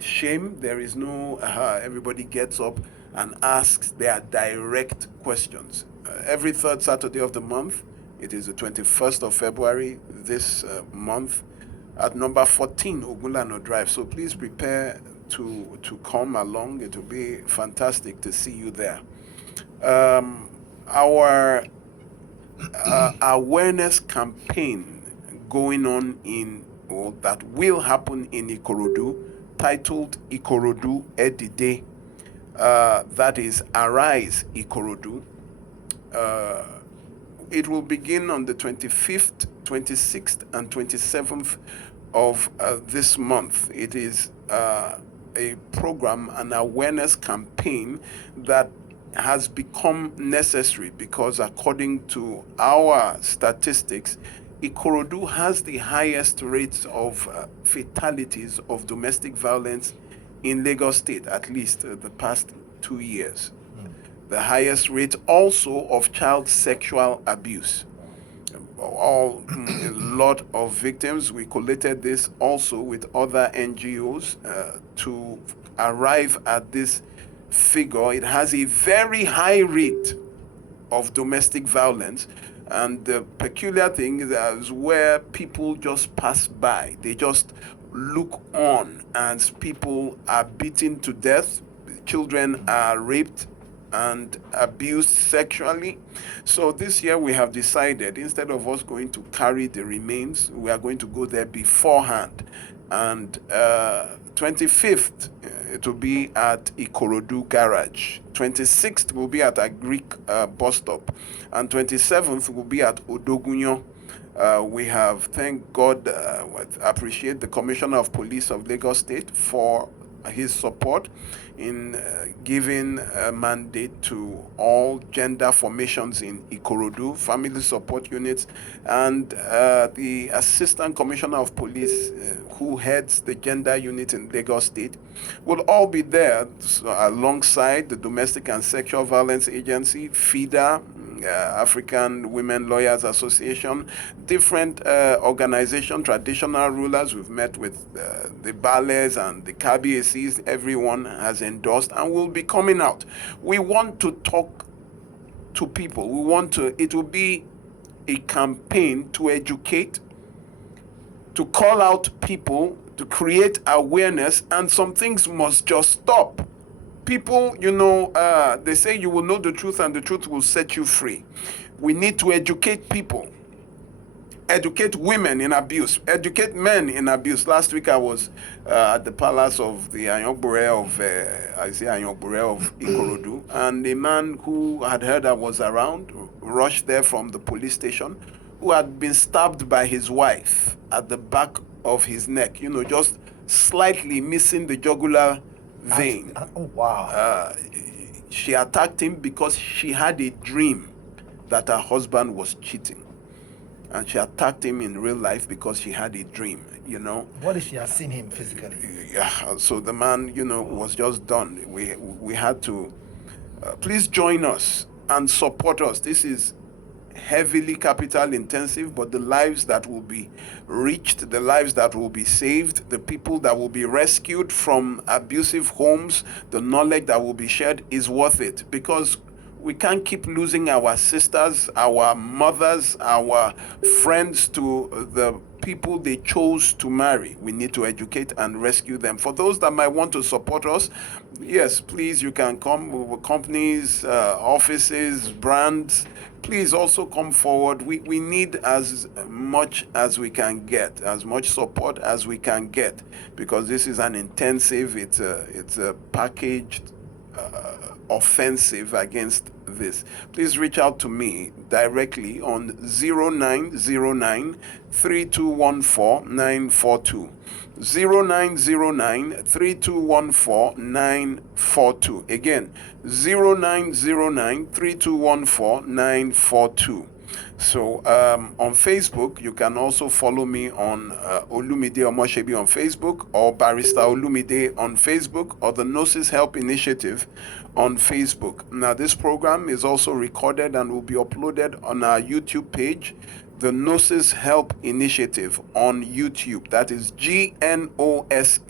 shame, there is no everybody gets up and asks their direct questions. Every 3rd Saturday of the month, it is the 21st of February this month, at number 14 Ogunlano Drive. So please prepare to come along. It will be fantastic to see you there. Our awareness campaign going on that will happen in Ikorodu, titled Ikorodu Edide, that is Arise Ikorodu. It will begin on the 25th, 26th, and 27th of this month. It is a program, an awareness campaign that has become necessary because, according to our statistics, Ikorodu has the highest rates of fatalities of domestic violence in Lagos State, at least the past 2 years. The highest rate also of child sexual abuse. a lot of victims. We collated this also with other NGOs to arrive at this figure. It has a very high rate of domestic violence, and the peculiar thing is where people just pass by. They just look on as people are beaten to death, children are raped and abused sexually. So this year we have decided, instead of us going to carry the remains, we are going to go there beforehand. And 25th, it will be at Ikorodu Garage. 26th will be at a Greek bus stop. And 27th will be at Odogunyo. We have, thank God, appreciate the Commissioner of Police of Lagos State for his support in giving a mandate to all gender formations in Ikorodu, family support units, and the Assistant Commissioner of Police who heads the gender unit in Lagos State will all be there alongside the Domestic and Sexual Violence Agency, FIDA, African Women Lawyers Association, different organizations, traditional rulers. We've met with the Bales and the KBACs. Everyone has endorsed and will be coming out. We want to talk to people. It will be a campaign to educate, to call out people, to create awareness, and some things must just stop. People, they say you will know the truth and the truth will set you free. We need to educate people, educate women in abuse, educate men in abuse. Last week I was at the palace of the Anyogbore of Ikorodu, and a man who had heard I was around rushed there from the police station, who had been stabbed by his wife at the back of his neck, just slightly missing the jugular vein. Oh, wow. She attacked him because she had a dream that her husband was cheating. And she attacked him in real life because she had a dream, What if she has seen him physically? Yeah, so the man, was just done. We had to, please join us and support us. This is heavily capital intensive, but the lives that will be reached, the lives that will be saved, the people that will be rescued from abusive homes, the knowledge that will be shared is worth it, because we can't keep losing our sisters, our mothers, our friends to the people they chose to marry. We need to educate and rescue them. For those that might want to support us, yes, please, you can come with companies, offices, brands. Please also come forward. We need as much as we can get, as much support as we can get, because this is an intensive, it's a packaged offensive against this. Please reach out to me directly on 0909 3214 942. 0909 3214 942. Again, 0909 3214 942. So on Facebook, you can also follow me on Olumide Omoshebi on Facebook, or Barrister Olumide on Facebook, or the Gnosis Help Initiative on Facebook. Now, this program is also recorded and will be uploaded on our YouTube page, the Gnosis Help Initiative on YouTube. That is GNOSIS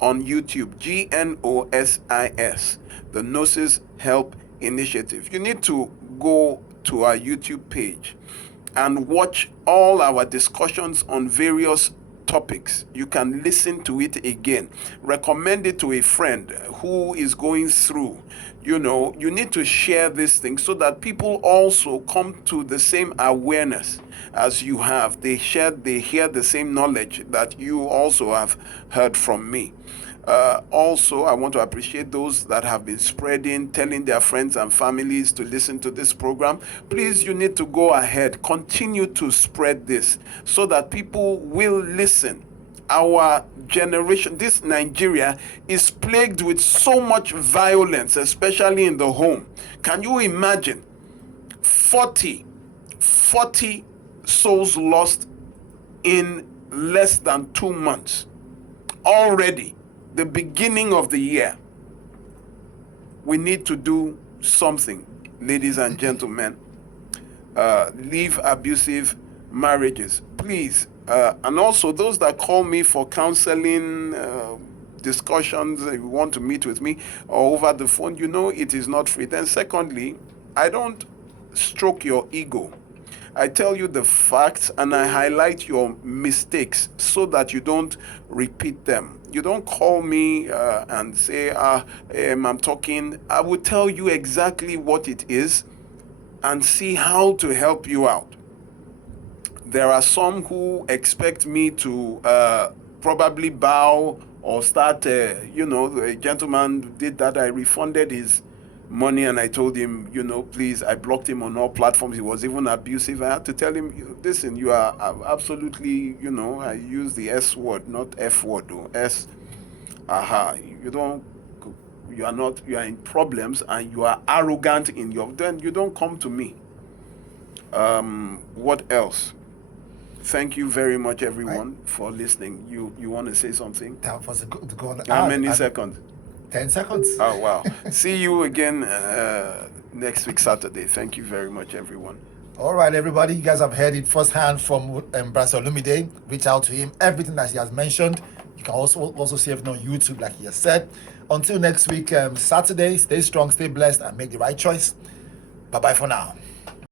on YouTube, GNOSIS, the Gnosis Help Initiative. You need to go to our YouTube page and watch all our discussions on various topics. You can listen to it again. Recommend it to a friend who is going through. You need to share this thing so that people also come to the same awareness as you have. They hear the same knowledge that you also have heard from me. Also, I want to appreciate those that have been spreading, telling their friends and families to listen to this program. Please, you need to go ahead, continue to spread this so that people will listen. Our generation, this Nigeria, is plagued with so much violence, especially in the home. Can you imagine 40 souls lost in less than 2 months? Already, the beginning of the year. We need to do something, ladies and gentlemen. leave abusive marriages, please. And also those that call me for counseling discussions, if you want to meet with me or over the phone, it is not free. Then secondly, I don't stroke your ego. I tell you the facts and I highlight your mistakes so that you don't repeat them. You don't call me and say, I'm talking. I will tell you exactly what it is and see how to help you out. There are some who expect me to probably bow or start, a gentleman did that. I refunded his money and I told him, please, I blocked him on all platforms. He was even abusive. I had to tell him, listen, you are absolutely, I use the S word, not F word, S. You are in problems and you are arrogant then you don't come to me. What else? Thank you very much, everyone, for listening. You want to say something? That was to go on. How many seconds? 10 seconds. Oh, wow. See you again next week, Saturday. Thank you very much, everyone. All right, everybody. You guys have heard it firsthand from Barrister Olumide. Reach out to him. Everything that he has mentioned. You can also see everything on YouTube, like he has said. Until next week, Saturday, stay strong, stay blessed, and make the right choice. Bye-bye for now.